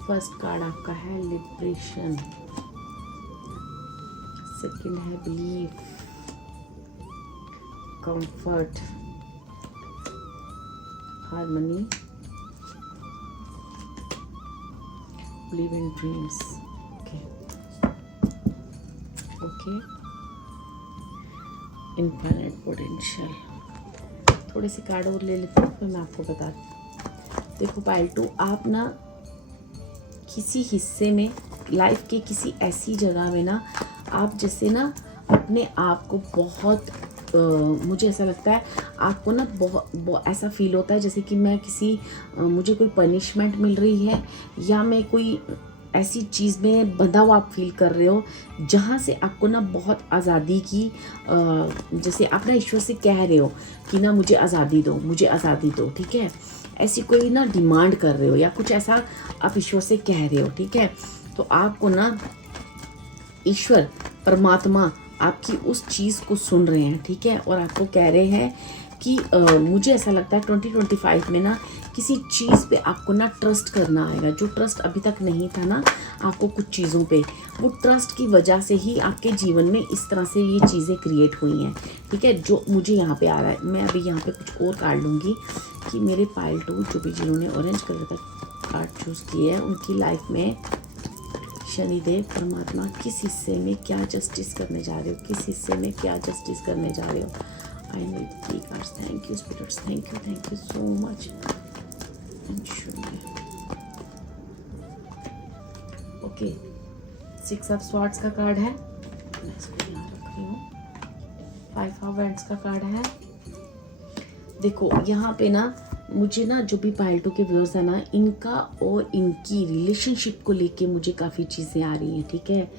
First card आपका है लिबरेशन, सेकंड है belief, comfort, harmony, believe in dreams. Okay, infinite potential. थोड़े से कार्ड और ले लेती हूँ फिर मैं आपको बता। देखो पाल्टू, आप ना किसी हिस्से में, लाइफ के किसी ऐसी जगह में ना, आप जैसे ना अपने आप को बहुत मुझे ऐसा लगता है आपको ना बहुत ऐसा फील होता है जैसे कि मैं किसी मुझे कोई पनिशमेंट मिल रही है, या मैं कोई ऐसी चीज़ में बंधा हुआ आप फील कर रहे हो जहाँ से आपको ना बहुत आज़ादी की, जैसे आप ना ईश्वर से कह रहे हो कि ना मुझे आज़ादी दो, मुझे आज़ादी दो, ठीक है। ऐसी कोई ना डिमांड कर रहे हो या कुछ ऐसा आप ईश्वर से कह रहे हो, ठीक है। तो आपको ना ईश्वर परमात्मा आपकी उस चीज़ को सुन रहे हैं, ठीक है, और आपको कह रहे हैं कि मुझे ऐसा लगता है 2025 में ना किसी चीज़ पे आपको ना ट्रस्ट करना आएगा, जो ट्रस्ट अभी तक नहीं था ना आपको कुछ चीज़ों पे, वो ट्रस्ट की वजह से ही आपके जीवन में इस तरह से ये चीज़ें क्रिएट हुई हैं, ठीक है, जो मुझे यहाँ पे आ रहा है। मैं अभी यहाँ पे कुछ और कार्ड लूँगी कि मेरे पाल्टू जो भी जिन्होंने ऑरेंज कलर का कार्ड चूज़ किए हैं उनकी लाइफ में शनिदेव परमात्मा किस हिस्से में क्या जस्टिस करने जा रहे हो, किस हिस्से में क्या जस्टिस करने जा रहे हो। I need 3 cards. Thank you spirits, thank you so much. Okay, 6 of swords का कार्ड है, मैं इसको यहाँ रख रही हूँ। 5 ऑफ वैंड्स का कार्ड है। देखो यहाँ पे ना मुझे ना जो भी पाल्टू के व्यूअर्स है ना, इनका और इनकी रिलेशनशिप को लेके मुझे काफ़ी चीज़ें आ रही हैं, ठीक है।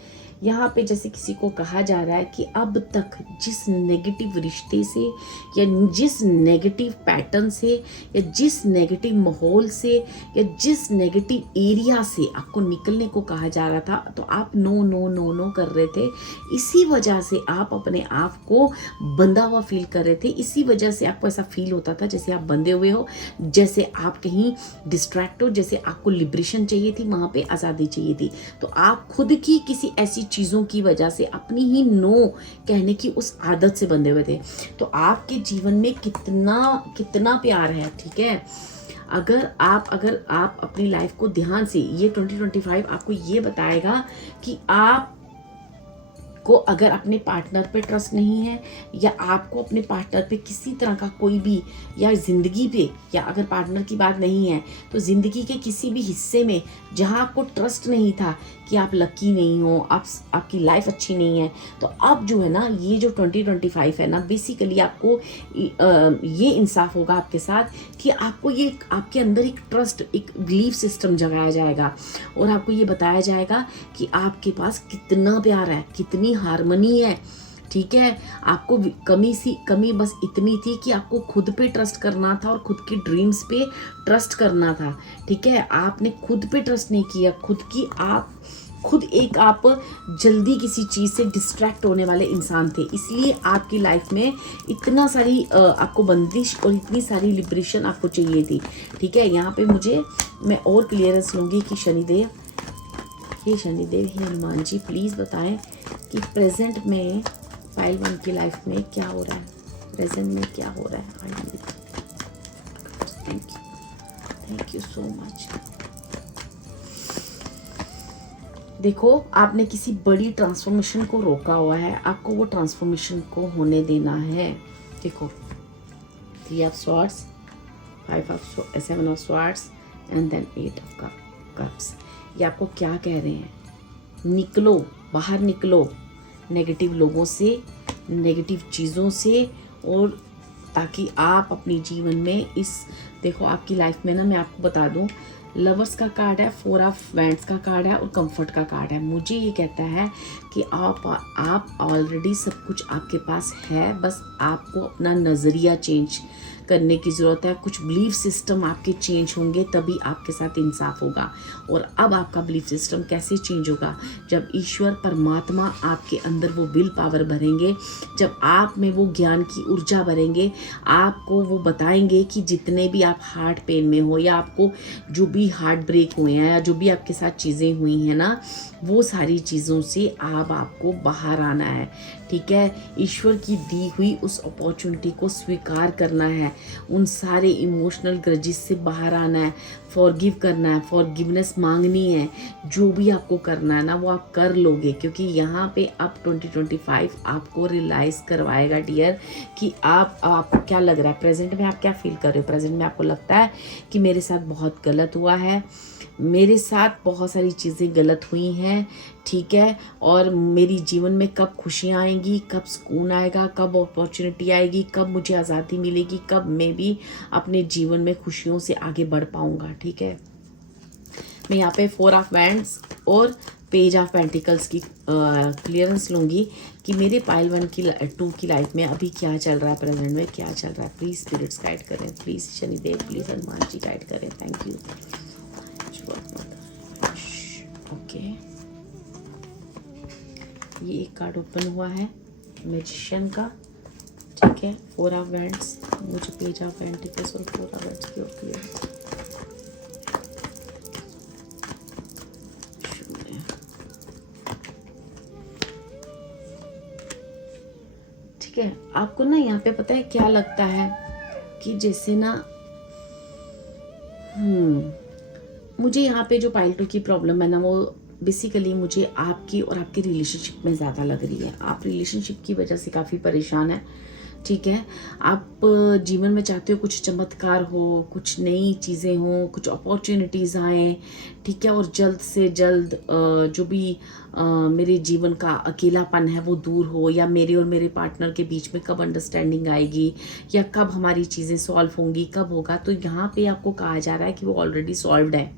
यहाँ पे जैसे किसी को कहा जा रहा है कि अब तक जिस नेगेटिव रिश्ते से या जिस नेगेटिव पैटर्न से या जिस नेगेटिव माहौल से या जिस नेगेटिव एरिया से आपको निकलने को कहा जा रहा था, तो आप नो नो नो नो कर रहे थे। इसी वजह से आप अपने आप को बंधा हुआ फील कर रहे थे। इसी वजह से आपको ऐसा फील होता था जैसे आप बंधे हुए हो, जैसे आप कहीं डिस्ट्रैक्ट हो, जैसे आपको लिबरेशन चाहिए थी, वहाँ पे आज़ादी चाहिए थी। तो आप खुद की किसी ऐसी चीज़ों की वजह से अपनी ही नो कहने की उस आदत से बंधे हुए थे। तो आपके जीवन में कितना प्यार है, ठीक है। अगर आप अपनी लाइफ को ध्यान से, ये 2025 आपको ये बताएगा कि आप को अगर अपने पार्टनर पे ट्रस्ट नहीं है या आपको अपने पार्टनर पे किसी तरह का कोई भी, या ज़िंदगी पे, या अगर पार्टनर की बात नहीं है तो ज़िंदगी के किसी भी हिस्से में जहाँ आपको ट्रस्ट नहीं था कि आप लकी नहीं हो, आपकी लाइफ अच्छी नहीं है, तो अब जो है ना ये जो 2025 है ना, बेसिकली आपको ये इंसाफ होगा आपके साथ कि आपको ये आपके अंदर एक ट्रस्ट, एक बिलीफ सिस्टम जगाया जाएगा और आपको ये बताया जाएगा कि आपके पास कितना प्यार है, कितनी हार्मनी है, ठीक है। आपको कमी बस इतनी थी कि आपको खुद पे ट्रस्ट करना था और खुद की ड्रीम्स पे ट्रस्ट करना था, ठीक है। आपने खुद पे ट्रस्ट नहीं किया, आप जल्दी किसी चीज़ से डिस्ट्रैक्ट होने वाले इंसान थे, इसलिए आपकी लाइफ में इतना सारी आपको बंदिश और इतनी सारी लिबरेशन आपको चाहिए थी, ठीक है। यहाँ पे मैं और क्लियरेंस लूँगी कि शनिदेव, हे हनुमान जी प्लीज़ बताएं कि प्रेजेंट में पाइल 1 की लाइफ में क्या हो रहा है, प्रेजेंट में क्या हो रहा है। Thank you so much. देखो, आपने किसी बड़ी ट्रांसफॉर्मेशन को रोका हुआ है, आपको वो ट्रांसफॉर्मेशन को होने देना है। देखो, 3 of swords, 7 of swords and then 8 of cups. ये आपको क्या कह रहे हैं, निकलो, बाहर निकलो नेगेटिव लोगों से, नेगेटिव चीज़ों से, और ताकि आप अपने जीवन में देखो आपकी लाइफ में ना, मैं आपको बता दूं, लवर्स का कार्ड है, 4 ऑफ वैंड्स का कार्ड है और कंफर्ट का कार्ड है। मुझे ये कहता है कि आप ऑलरेडी सब कुछ आपके पास है, बस आपको अपना नज़रिया चेंज करने की ज़रूरत है। कुछ बिलीफ सिस्टम आपके चेंज होंगे, तभी आपके साथ इंसाफ होगा। और अब आपका बिलीफ सिस्टम कैसे चेंज होगा, जब ईश्वर परमात्मा आपके अंदर वो विल पावर भरेंगे, जब आप में वो ज्ञान की ऊर्जा भरेंगे, आपको वो बताएंगे कि जितने भी आप हार्ट पेन में हो, या आपको जो भी हार्ट ब्रेक हुए हैं, या जो भी आपके साथ चीज़ें हुई हैं ना, वो सारी चीज़ों से आपको बाहर आना है, ठीक है। ईश्वर की दी हुई उस अपॉर्चुनिटी को स्वीकार करना है, उन सारे इमोशनल ग्रजेस से बाहर आना है, फॉरगिव करना है, फॉरगिवनेस मांगनी है। जो भी आपको करना है ना, वो आप कर लोगे, क्योंकि यहाँ पे अब 2025 आपको रियलाइज़ करवाएगा डियर कि आपको क्या लग रहा है, प्रेजेंट में आप क्या फील कर रहे हो। प्रेजेंट में आपको लगता है कि मेरे साथ बहुत गलत हुआ है, मेरे साथ बहुत सारी चीज़ें गलत हुई हैं, ठीक है, और मेरी जीवन में कब खुशियाँ आएंगी, कब सुकून आएगा, कब अपॉर्चुनिटी आएगी, कब मुझे आज़ादी मिलेगी, कब मैं भी अपने जीवन में खुशियों से आगे बढ़ पाऊँगा, ठीक है। मैं यहाँ पे 4 ऑफ वैंड्स और पेज ऑफ पेंटिकल्स की क्लियरेंस लूँगी कि मेरे पाइल 2 की लाइफ में अभी क्या चल रहा है, प्रेजेंट में क्या चल रहा है। प्लीज़ स्पिरिट्स गाइड करें, please Shanidev, please Hanuman ji guide करें। Thank you. ओके, ये एक कार्ड ओपन हुआ है मैजिशियन का, ठीक है। 4 ऑफ वैंड्स, मुझे पेज ऑफ पेंटिकल्स और 4 ऑफ वैंड्स की होती है। ठीक है, आपको ना यहाँ पे पता है क्या लगता है कि जैसे ना मुझे यहाँ पे जो पाइल 2 की प्रॉब्लम है ना, वो बेसिकली मुझे आपकी और आपके रिलेशनशिप में ज़्यादा लग रही है। आप रिलेशनशिप की वजह से काफ़ी परेशान है, ठीक है। आप जीवन में चाहते हो कुछ चमत्कार हो, कुछ नई चीज़ें हो, कुछ अपॉर्चुनिटीज़ आएँ, ठीक है, और जल्द से जल्द जो भी मेरे जीवन का अकेलापन है वो दूर हो, या मेरे और मेरे पार्टनर के बीच में कब अंडरस्टैंडिंग आएगी, या कब हमारी चीज़ें सॉल्व होंगी, कब होगा। तो यहाँ पे आपको कहा जा रहा है कि वो ऑलरेडी सॉल्व्ड है,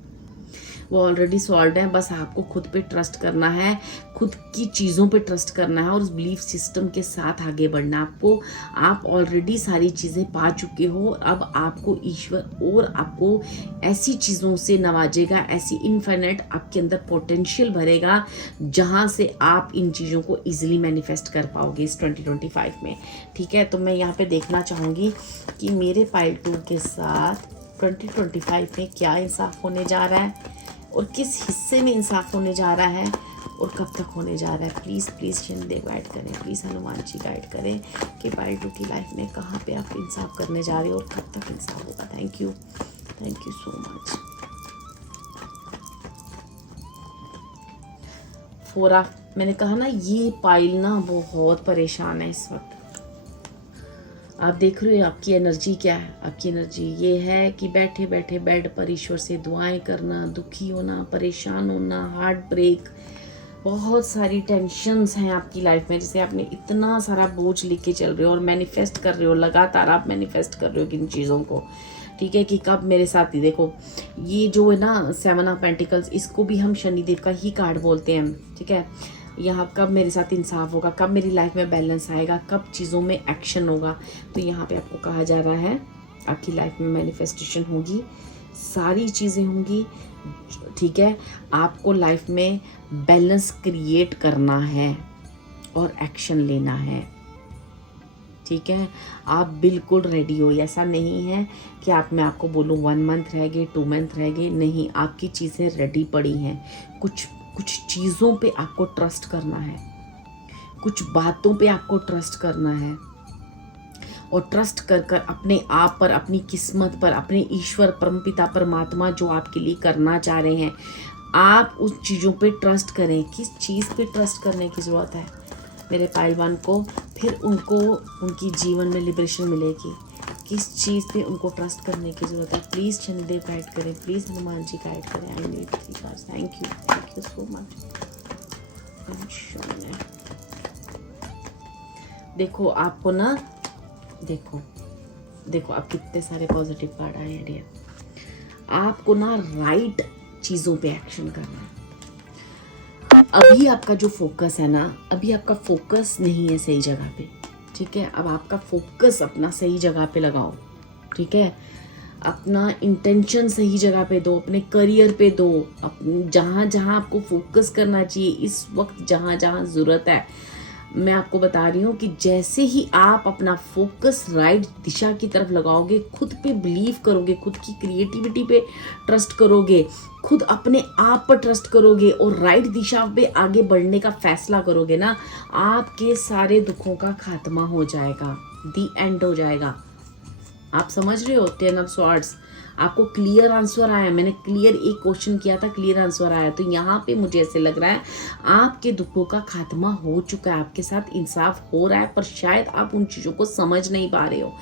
वो ऑलरेडी सॉल्व है। बस आपको खुद पे ट्रस्ट करना है, खुद की चीज़ों पे ट्रस्ट करना है और उस बिलीफ सिस्टम के साथ आगे बढ़ना। आप ऑलरेडी सारी चीज़ें पा चुके हो। अब आपको ईश्वर और आपको ऐसी चीज़ों से नवाजेगा, ऐसी इनफाइनाइट आपके अंदर पोटेंशियल भरेगा, जहाँ से आप इन चीज़ों को ईजिली मैनिफेस्ट कर पाओगे इस 2025 में, ठीक है। तो मैं यहाँ पे देखना चाहूँगी कि मेरे पाइल 2 के साथ 2025 में क्या इंसाफ होने जा रहा है, और किस हिस्से में इंसाफ होने जा रहा है, और कब तक होने जा रहा है। प्लीज़ प्लीज़ शनिदेव गाइड करें, प्लीज़ हनुमान जी गाइड करें कि पाइल 2 की लाइफ में कहाँ पे आप इंसाफ करने जा रहे हो और कब तक इंसाफ होगा। Thank you so much. 4 of, मैंने कहा ना ये पाइल ना बहुत परेशान है इस वक्त। आप देख रहे हो आपकी एनर्जी क्या है। आपकी एनर्जी ये है कि बैठे बैठे बेड पर ईश्वर से दुआएं करना, दुखी होना, परेशान होना, हार्ट ब्रेक, बहुत सारी टेंशन्स हैं आपकी लाइफ में, जैसे आपने इतना सारा बोझ लेके चल रहे हो और मैनिफेस्ट कर रहे हो, लगातार आप मैनिफेस्ट कर रहे हो किन चीज़ों को, ठीक है, कि कब मेरे साथ ही। देखो ये जो है ना 7 ऑफ पेंटिकल्स, इसको भी हम शनिदेव का ही कार्ड बोलते हैं, ठीक है। यहाँ कब मेरे साथ इंसाफ होगा, कब मेरी लाइफ में बैलेंस आएगा, कब चीज़ों में एक्शन होगा। तो यहाँ पे आपको कहा जा रहा है आपकी लाइफ में मैनिफेस्टेशन होगी, सारी चीज़ें होंगी, ठीक है। आपको लाइफ में बैलेंस क्रिएट करना है और एक्शन लेना है, ठीक है। आप बिल्कुल रेडी हो, ऐसा नहीं है कि मैं आपको बोलूँ 1 मंथ रह गए, 2 मंथ रह गए, नहीं, आपकी चीज़ें रेडी पड़ी हैं। कुछ चीज़ों पे आपको ट्रस्ट करना है, कुछ बातों पे आपको ट्रस्ट करना है, और ट्रस्ट कर कर अपने आप पर, अपनी किस्मत पर, अपने ईश्वर परमपिता परमात्मा जो आपके लिए करना चाह रहे हैं, आप उस चीज़ों पे ट्रस्ट करें। किस चीज़ पे ट्रस्ट करने की ज़रूरत है मेरे पहलवान को, फिर उनको उनकी जीवन में लिबरेशन मिलेगी। किस चीज़ पे उनको ट्रस्ट करने की ज़रूरत है। प्लीज़ शनिदेव गाइड करें, प्लीज़ हनुमान जी गाइड करें। आई need 3 cards. Thank you so much. देखो आपको ना, देखो आप कितने सारे पॉजिटिव कार्ड आए हैं डियर। आपको ना राइट चीज़ों पे एक्शन करना है। अभी आपका जो फोकस है ना, अभी आपका फोकस नहीं है सही जगह पे, ठीक है। अब आपका फोकस अपना सही जगह पे लगाओ, ठीक है। अपना इंटेंशन सही जगह पे दो, अपने करियर पे दो, जहाँ जहाँ आपको फोकस करना चाहिए इस वक्त, जहाँ जहाँ ज़रूरत है। मैं आपको बता रही हूँ कि जैसे ही आप अपना फोकस राइट दिशा की तरफ लगाओगे, खुद पे बिलीव करोगे, खुद की क्रिएटिविटी पे ट्रस्ट करोगे, खुद अपने आप पर ट्रस्ट करोगे और राइट दिशा पे आगे बढ़ने का फैसला करोगे ना, आपके सारे दुखों का खात्मा हो जाएगा, दी एंड हो जाएगा। आप समझ रहे हो? 10 ऑफ स्वॉर्ड्स, आपको क्लियर आंसर आया। मैंने क्लियर एक क्वेश्चन किया था, क्लियर आंसर आया। तो यहाँ पे मुझे ऐसे लग रहा है आपके दुखों का खात्मा हो चुका है, आपके साथ इंसाफ हो रहा है, पर शायद आप उन चीज़ों को समझ नहीं पा रहे हो।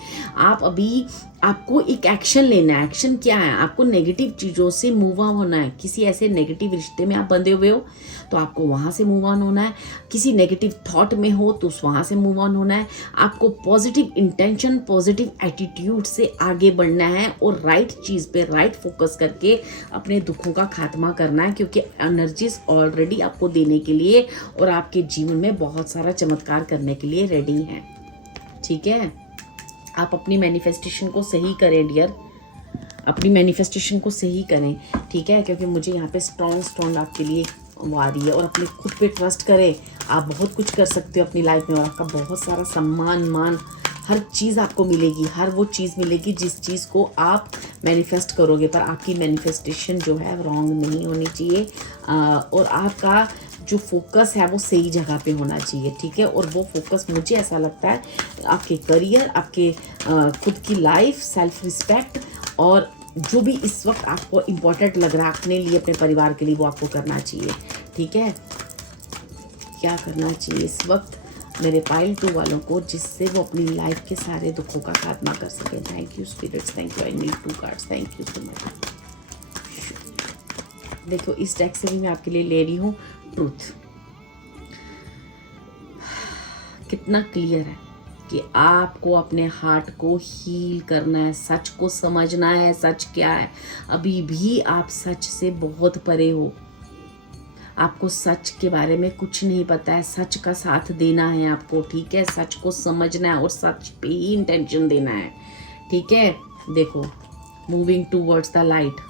आपको एक एक्शन लेना है। एक्शन क्या है? आपको नेगेटिव चीज़ों से मूव ऑन होना है। किसी ऐसे नेगेटिव रिश्ते में आप बंधे हुए हो तो आपको वहाँ से मूव ऑन होना है। किसी नेगेटिव थॉट में हो तो वहाँ से मूव ऑन होना है। आपको पॉजिटिव इंटेंशन, पॉजिटिव एटीट्यूड से आगे बढ़ना है और राइट चीज़ पे राइट फोकस करके अपने दुखों का खात्मा करना है, क्योंकि एनर्जीज ऑलरेडी आपको देने के लिए और आपके जीवन में बहुत सारा चमत्कार करने के लिए रेडी हैं। ठीक है, आप अपनी मैनिफेस्टेशन को सही करें डियर, अपनी मैनिफेस्टेशन को सही करें, ठीक है, क्योंकि मुझे यहाँ पे स्ट्रॉन्ग आपके लिए वो आ रही है। और अपने खुद पे ट्रस्ट करें, आप बहुत कुछ कर सकते हो अपनी लाइफ में और आपका बहुत सारा सम्मान मान हर चीज़ आपको मिलेगी, हर वो चीज़ मिलेगी जिस चीज़ को आप मैनिफेस्ट करोगे। पर आपकी मैनिफेस्टेशन जो है रॉन्ग नहीं होनी चाहिए और आपका जो फोकस है वो सही जगह पे होना चाहिए, ठीक है। और वो फोकस मुझे ऐसा लगता है आपके करियर, आपके खुद की लाइफ, सेल्फ रिस्पेक्ट और जो भी इस वक्त आपको इम्पोर्टेंट लग रहा है अपने लिए, अपने परिवार के लिए, वो आपको करना चाहिए, ठीक है। क्या करना चाहिए इस वक्त मेरे पाइल 2 वालों को, जिससे वो अपनी लाइफ के सारे दुखों का खात्मा कर सके। Thank you spirits, thank you. I need 2 cards. Thank you so much. देखो इस डेक से भी मैं आपके लिए ले रही हूँ ट्रूथ। कितना क्लियर है कि आपको अपने हार्ट को हील करना है, सच को समझना है। सच क्या है? अभी भी आप सच से बहुत परे हो, आपको सच के बारे में कुछ नहीं पता है। सच का साथ देना है आपको, ठीक है। सच को समझना है और सच पे ही इंटेंशन देना है, ठीक है। देखो मूविंग टूवर्ड्स द लाइट,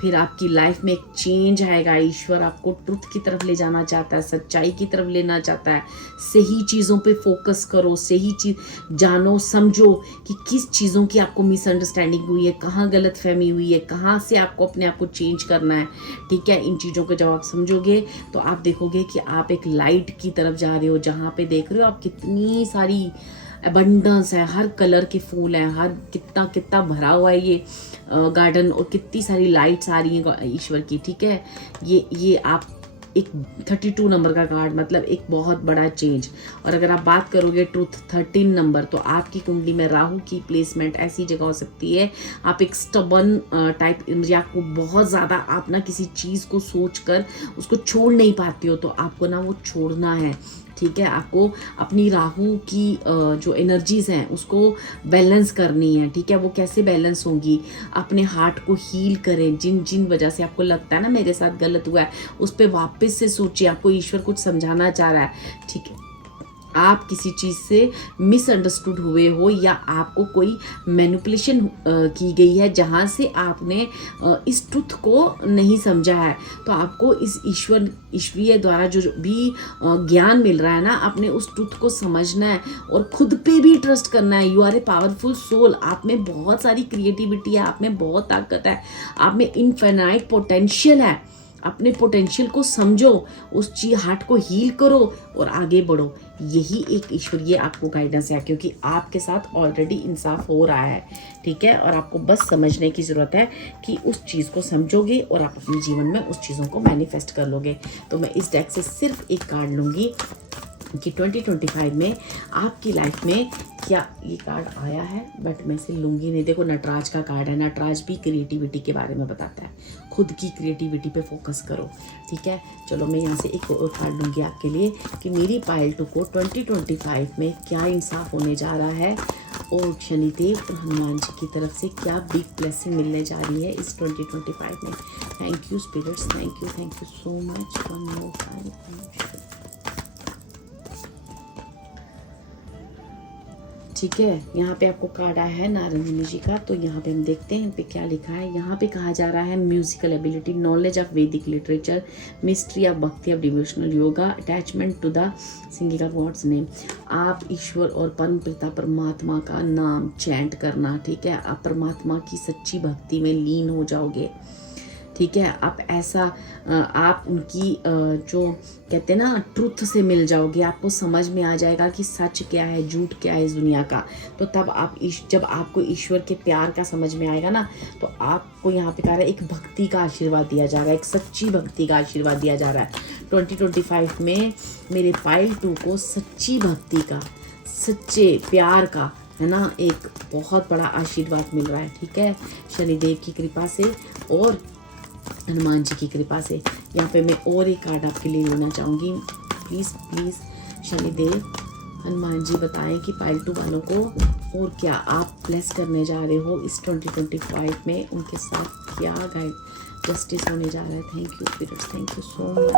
फिर आपकी लाइफ में एक चेंज आएगा। ईश्वर आपको ट्रुथ की तरफ ले जाना चाहता है, सच्चाई की तरफ लेना चाहता है। सही चीज़ों पे फोकस करो, सही चीज़ जानो, समझो कि किस चीज़ों की आपको मिसअंडरस्टैंडिंग हुई है, कहाँ गलत फहमी हुई है, कहाँ से आपको अपने आप को चेंज करना है, ठीक है। इन चीज़ों को जब आप समझोगे तो आप देखोगे कि आप एक लाइट की तरफ जा रहे हो, जहाँ पे देख रहे हो आप कितनी सारी अबंडेंस है, हर कलर के फूल हैं, हर कितना भरा हुआ है ये गार्डन, और कितनी सारी लाइट्स आ रही हैं ईश्वर की, ठीक है। ये आप एक 32 नंबर का कार्ड, मतलब एक बहुत बड़ा चेंज। और अगर आप बात करोगे ट्रूथ 13 नंबर, तो आपकी कुंडली में राहु की प्लेसमेंट ऐसी जगह हो सकती है, आप एक स्टबर्न टाइप, या आपको बहुत ज़्यादा आप ना किसी चीज़ को सोच कर उसको छोड़ नहीं पाती हो, तो आपको ना वो छोड़ना है। ठीक है, आपको अपनी राहु की जो एनर्जीज हैं उसको बैलेंस करनी है। ठीक है, वो कैसे बैलेंस होंगी, अपने हार्ट को हील करें। जिन जिन वजह से आपको लगता है ना मेरे साथ गलत हुआ है, उस पर वापस से सोचिए, आपको ईश्वर कुछ समझाना चाह रहा है। ठीक है, आप किसी चीज़ से मिसअंडरस्टूड हुए हो या आपको कोई मैनिपुलेशन की गई है जहाँ से आपने इस ट्रुथ को नहीं समझा है, तो आपको इस ईश्वरीय द्वारा जो भी ज्ञान मिल रहा है ना, आपने उस ट्रुथ को समझना है और खुद पे भी ट्रस्ट करना है। You are a powerful soul, आप में बहुत सारी क्रिएटिविटी है, आप में बहुत ताकत है, आप में इनफाइनाइट पोटेंशियल है। अपने पोटेंशियल को समझो, उस चीज हार्ट को हील करो और आगे बढ़ो। यही एक ईश्वरीय आपको गाइडेंस है, क्योंकि आपके साथ ऑलरेडी इंसाफ हो रहा है। ठीक है, और आपको बस समझने की ज़रूरत है कि उस चीज़ को समझोगे और आप अपने जीवन में उस चीज़ों को मैनिफेस्ट कर लोगे। तो मैं इस डेक से सिर्फ एक कार्ड लूँगी कि 2025 में आपकी लाइफ में क्या ये कार्ड आया है, बट मैं इसे लूँगी नहीं। देखो, नटराज का कार्ड है। नटराज भी क्रिएटिविटी के बारे में बताता है, खुद की क्रिएटिविटी पे फोकस करो। ठीक है, चलो मैं यहाँ से एक और कार्ड लूँगी आपके लिए कि मेरी पायल 2 को 2025 में क्या इंसाफ होने जा रहा है और शनिदेव और हनुमान जी की तरफ से क्या बिग ब्लेसिंग मिलने जा रही है इस 2025 में। Thank you spirits, thank you so much. One more time. ठीक है, यहाँ पे आपको कार्ड आया है नारद मुनि जी का। तो यहाँ पे हम देखते हैं इन पे क्या लिखा है। यहाँ पे कहा जा रहा है musical ability, knowledge of Vedic literature, mystery of bhakti of devotional yoga, attachment to the singing of God's name. आप ईश्वर और परम पिता परमात्मा का नाम चैंट करना। ठीक है, आप परमात्मा की सच्ची भक्ति में लीन हो जाओगे। ठीक है, आप ऐसा आप उनकी जो कहते हैं ना ट्रुथ से मिल जाओगे। आपको समझ में आ जाएगा कि सच क्या है, झूठ क्या है इस दुनिया का। तो तब आप जब आपको ईश्वर के प्यार का समझ में आएगा ना, तो आपको यहाँ पे कह रहा है एक भक्ति का आशीर्वाद दिया जा रहा है, एक सच्ची भक्ति का आशीर्वाद दिया जा रहा है। 2025 में मेरे पायल 2 को सच्ची भक्ति का, सच्चे प्यार का, है ना, एक बहुत बड़ा आशीर्वाद मिल रहा है। ठीक है, शनिदेव की कृपा से और हनुमान जी की कृपा से। यहाँ पे मैं और एक कार्ड आपके लिए लेना चाहूँगी। प्लीज़ प्लीज़ शनिदेव हनुमान जी बताएं कि पायल 2 वालों को और क्या आप ब्लेस करने जा रहे हो इस 2025 में, उनके साथ क्या गाइड जस्टिस होने जा रहा है। Thank you spirits, thank you so much.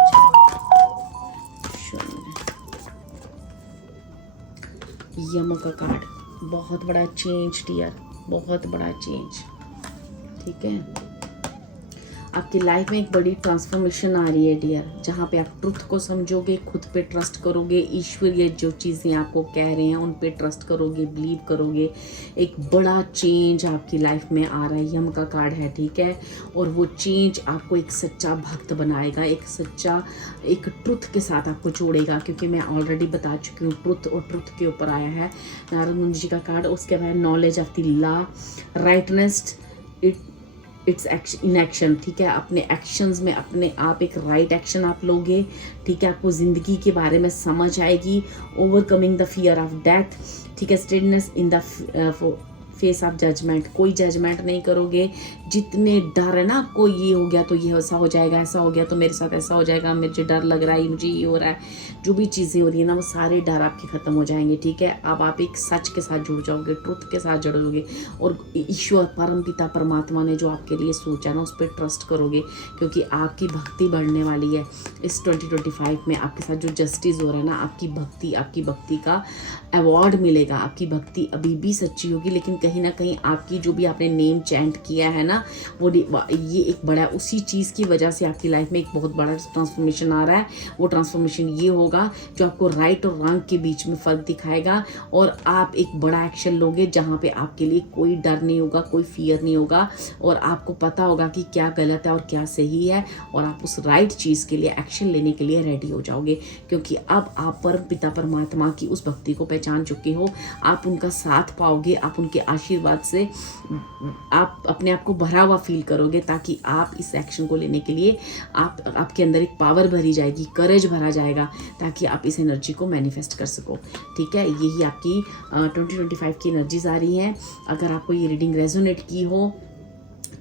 Yam का कार्ड, बहुत बड़ा चेंज डियर, बहुत बड़ा चेंज। ठीक है, आपकी लाइफ में एक बड़ी ट्रांसफॉर्मेशन आ रही है डियर, जहाँ पे आप ट्रुथ को समझोगे, खुद पे ट्रस्ट करोगे, ईश्वरीय जो चीज़ें आपको कह रहे हैं उन पे ट्रस्ट करोगे, बिलीव करोगे। एक बड़ा चेंज आपकी लाइफ में आ रहा है। यम का कार्ड है। ठीक है, और वो चेंज आपको एक सच्चा भक्त बनाएगा, एक सच्चा एक ट्रुथ के साथ आपको जोड़ेगा, क्योंकि मैं ऑलरेडी बता चुकी हूँ ट्रुथ, और ट्रुथ के ऊपर आया है नारद मुनि जी का कार्ड। उसके बाद knowledge of the law, rightness, it's in action. ठीक है, अपने एक्शंस में अपने आप एक राइट एक्शन आप लोगे। ठीक है, आपको ज़िंदगी के बारे में समझ आएगी। Overcoming the fear of death. ठीक है, steadiness in the face of judgement, कोई जजमेंट नहीं करोगे। जितने डर है ना आपको, ये हो गया तो ये ऐसा हो जाएगा, ऐसा हो गया तो मेरे साथ ऐसा हो जाएगा, मुझे डर लग रहा है, मुझे ये हो रहा है, जो भी चीज़ें हो रही है ना, वो सारे डर आपके ख़त्म हो जाएंगे। ठीक है, अब आप एक सच के साथ जुड़ जाओगे, ट्रुथ के साथ जुड़ोगे, और ईश्वर परम पिता परमात्मा ने जो आपके लिए सोचा ना, उस पर ट्रस्ट करोगे, क्योंकि आपकी भक्ति बढ़ने वाली है इस 2025 में। आपके साथ जो जस्टिस हो रहा है ना, आपकी भक्ति का अवार्ड मिलेगा। आपकी भक्ति अभी भी सच्ची होगी, लेकिन कहीं ना कहीं आपकी जो भी आपने नेम चैंट किया है ना, वो ये एक बड़ा, उसी चीज़ की वजह से आपकी लाइफ में एक बहुत बड़ा ट्रांसफॉर्मेशन आ रहा है। वो ट्रांसफॉर्मेशन ये होगा जो आपको राइट और रॉन्ग के बीच में फ़र्क दिखाएगा, और आप एक बड़ा एक्शन लोगे जहाँ पे आपके लिए कोई डर नहीं होगा, कोई फियर नहीं होगा, और आपको पता होगा कि क्या गलत है और क्या सही है, और आप उस राइट चीज़ के लिए एक्शन लेने के लिए रेडी हो जाओगे, क्योंकि अब आप परम पिता परमात्मा की उस भक्ति को पहचान चुके हो। आप उनका साथ पाओगे, आप उनके आशीर्वाद से आप अपने आप को भरा हुआ फील करोगे, ताकि आप इस एक्शन को लेने के लिए आपके अंदर एक पावर भरी जाएगी, करेज भरा जाएगा, ताकि आप इस एनर्जी को मैनिफेस्ट कर सको। ठीक है, यही आपकी 2025 की एनर्जीज आ रही हैं। अगर आपको ये रीडिंग रेजोनेट की हो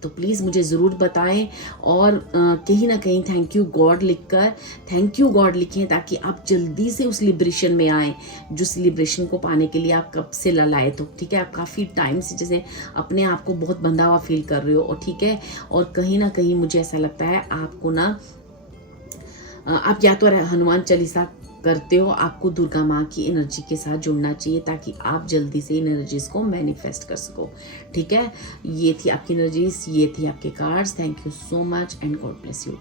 तो प्लीज़ मुझे ज़रूर बताएं, और कहीं ना कहीं थैंक यू गॉड लिखकर, थैंक यू गॉड लिखें, ताकि आप जल्दी से उस लिब्रेशन में आएँ, जिस लिब्रेशन को पाने के लिए आप कब से ललायत हो। ठीक है, आप काफ़ी टाइम से जैसे अपने आप को बहुत बंधा हुआ फील कर रहे हो, और ठीक है, और कहीं ना कहीं मुझे ऐसा लगता है आपको ना आप या तो हनुमान चालीसा करते हो, आपको दुर्गा माँ की एनर्जी के साथ जुड़ना चाहिए, ताकि आप जल्दी से इन एनर्जीज को मैनिफेस्ट कर सको। ठीक है, ये थी आपकी एनर्जीज, ये थी आपके cards. Thank you so much and God bless you.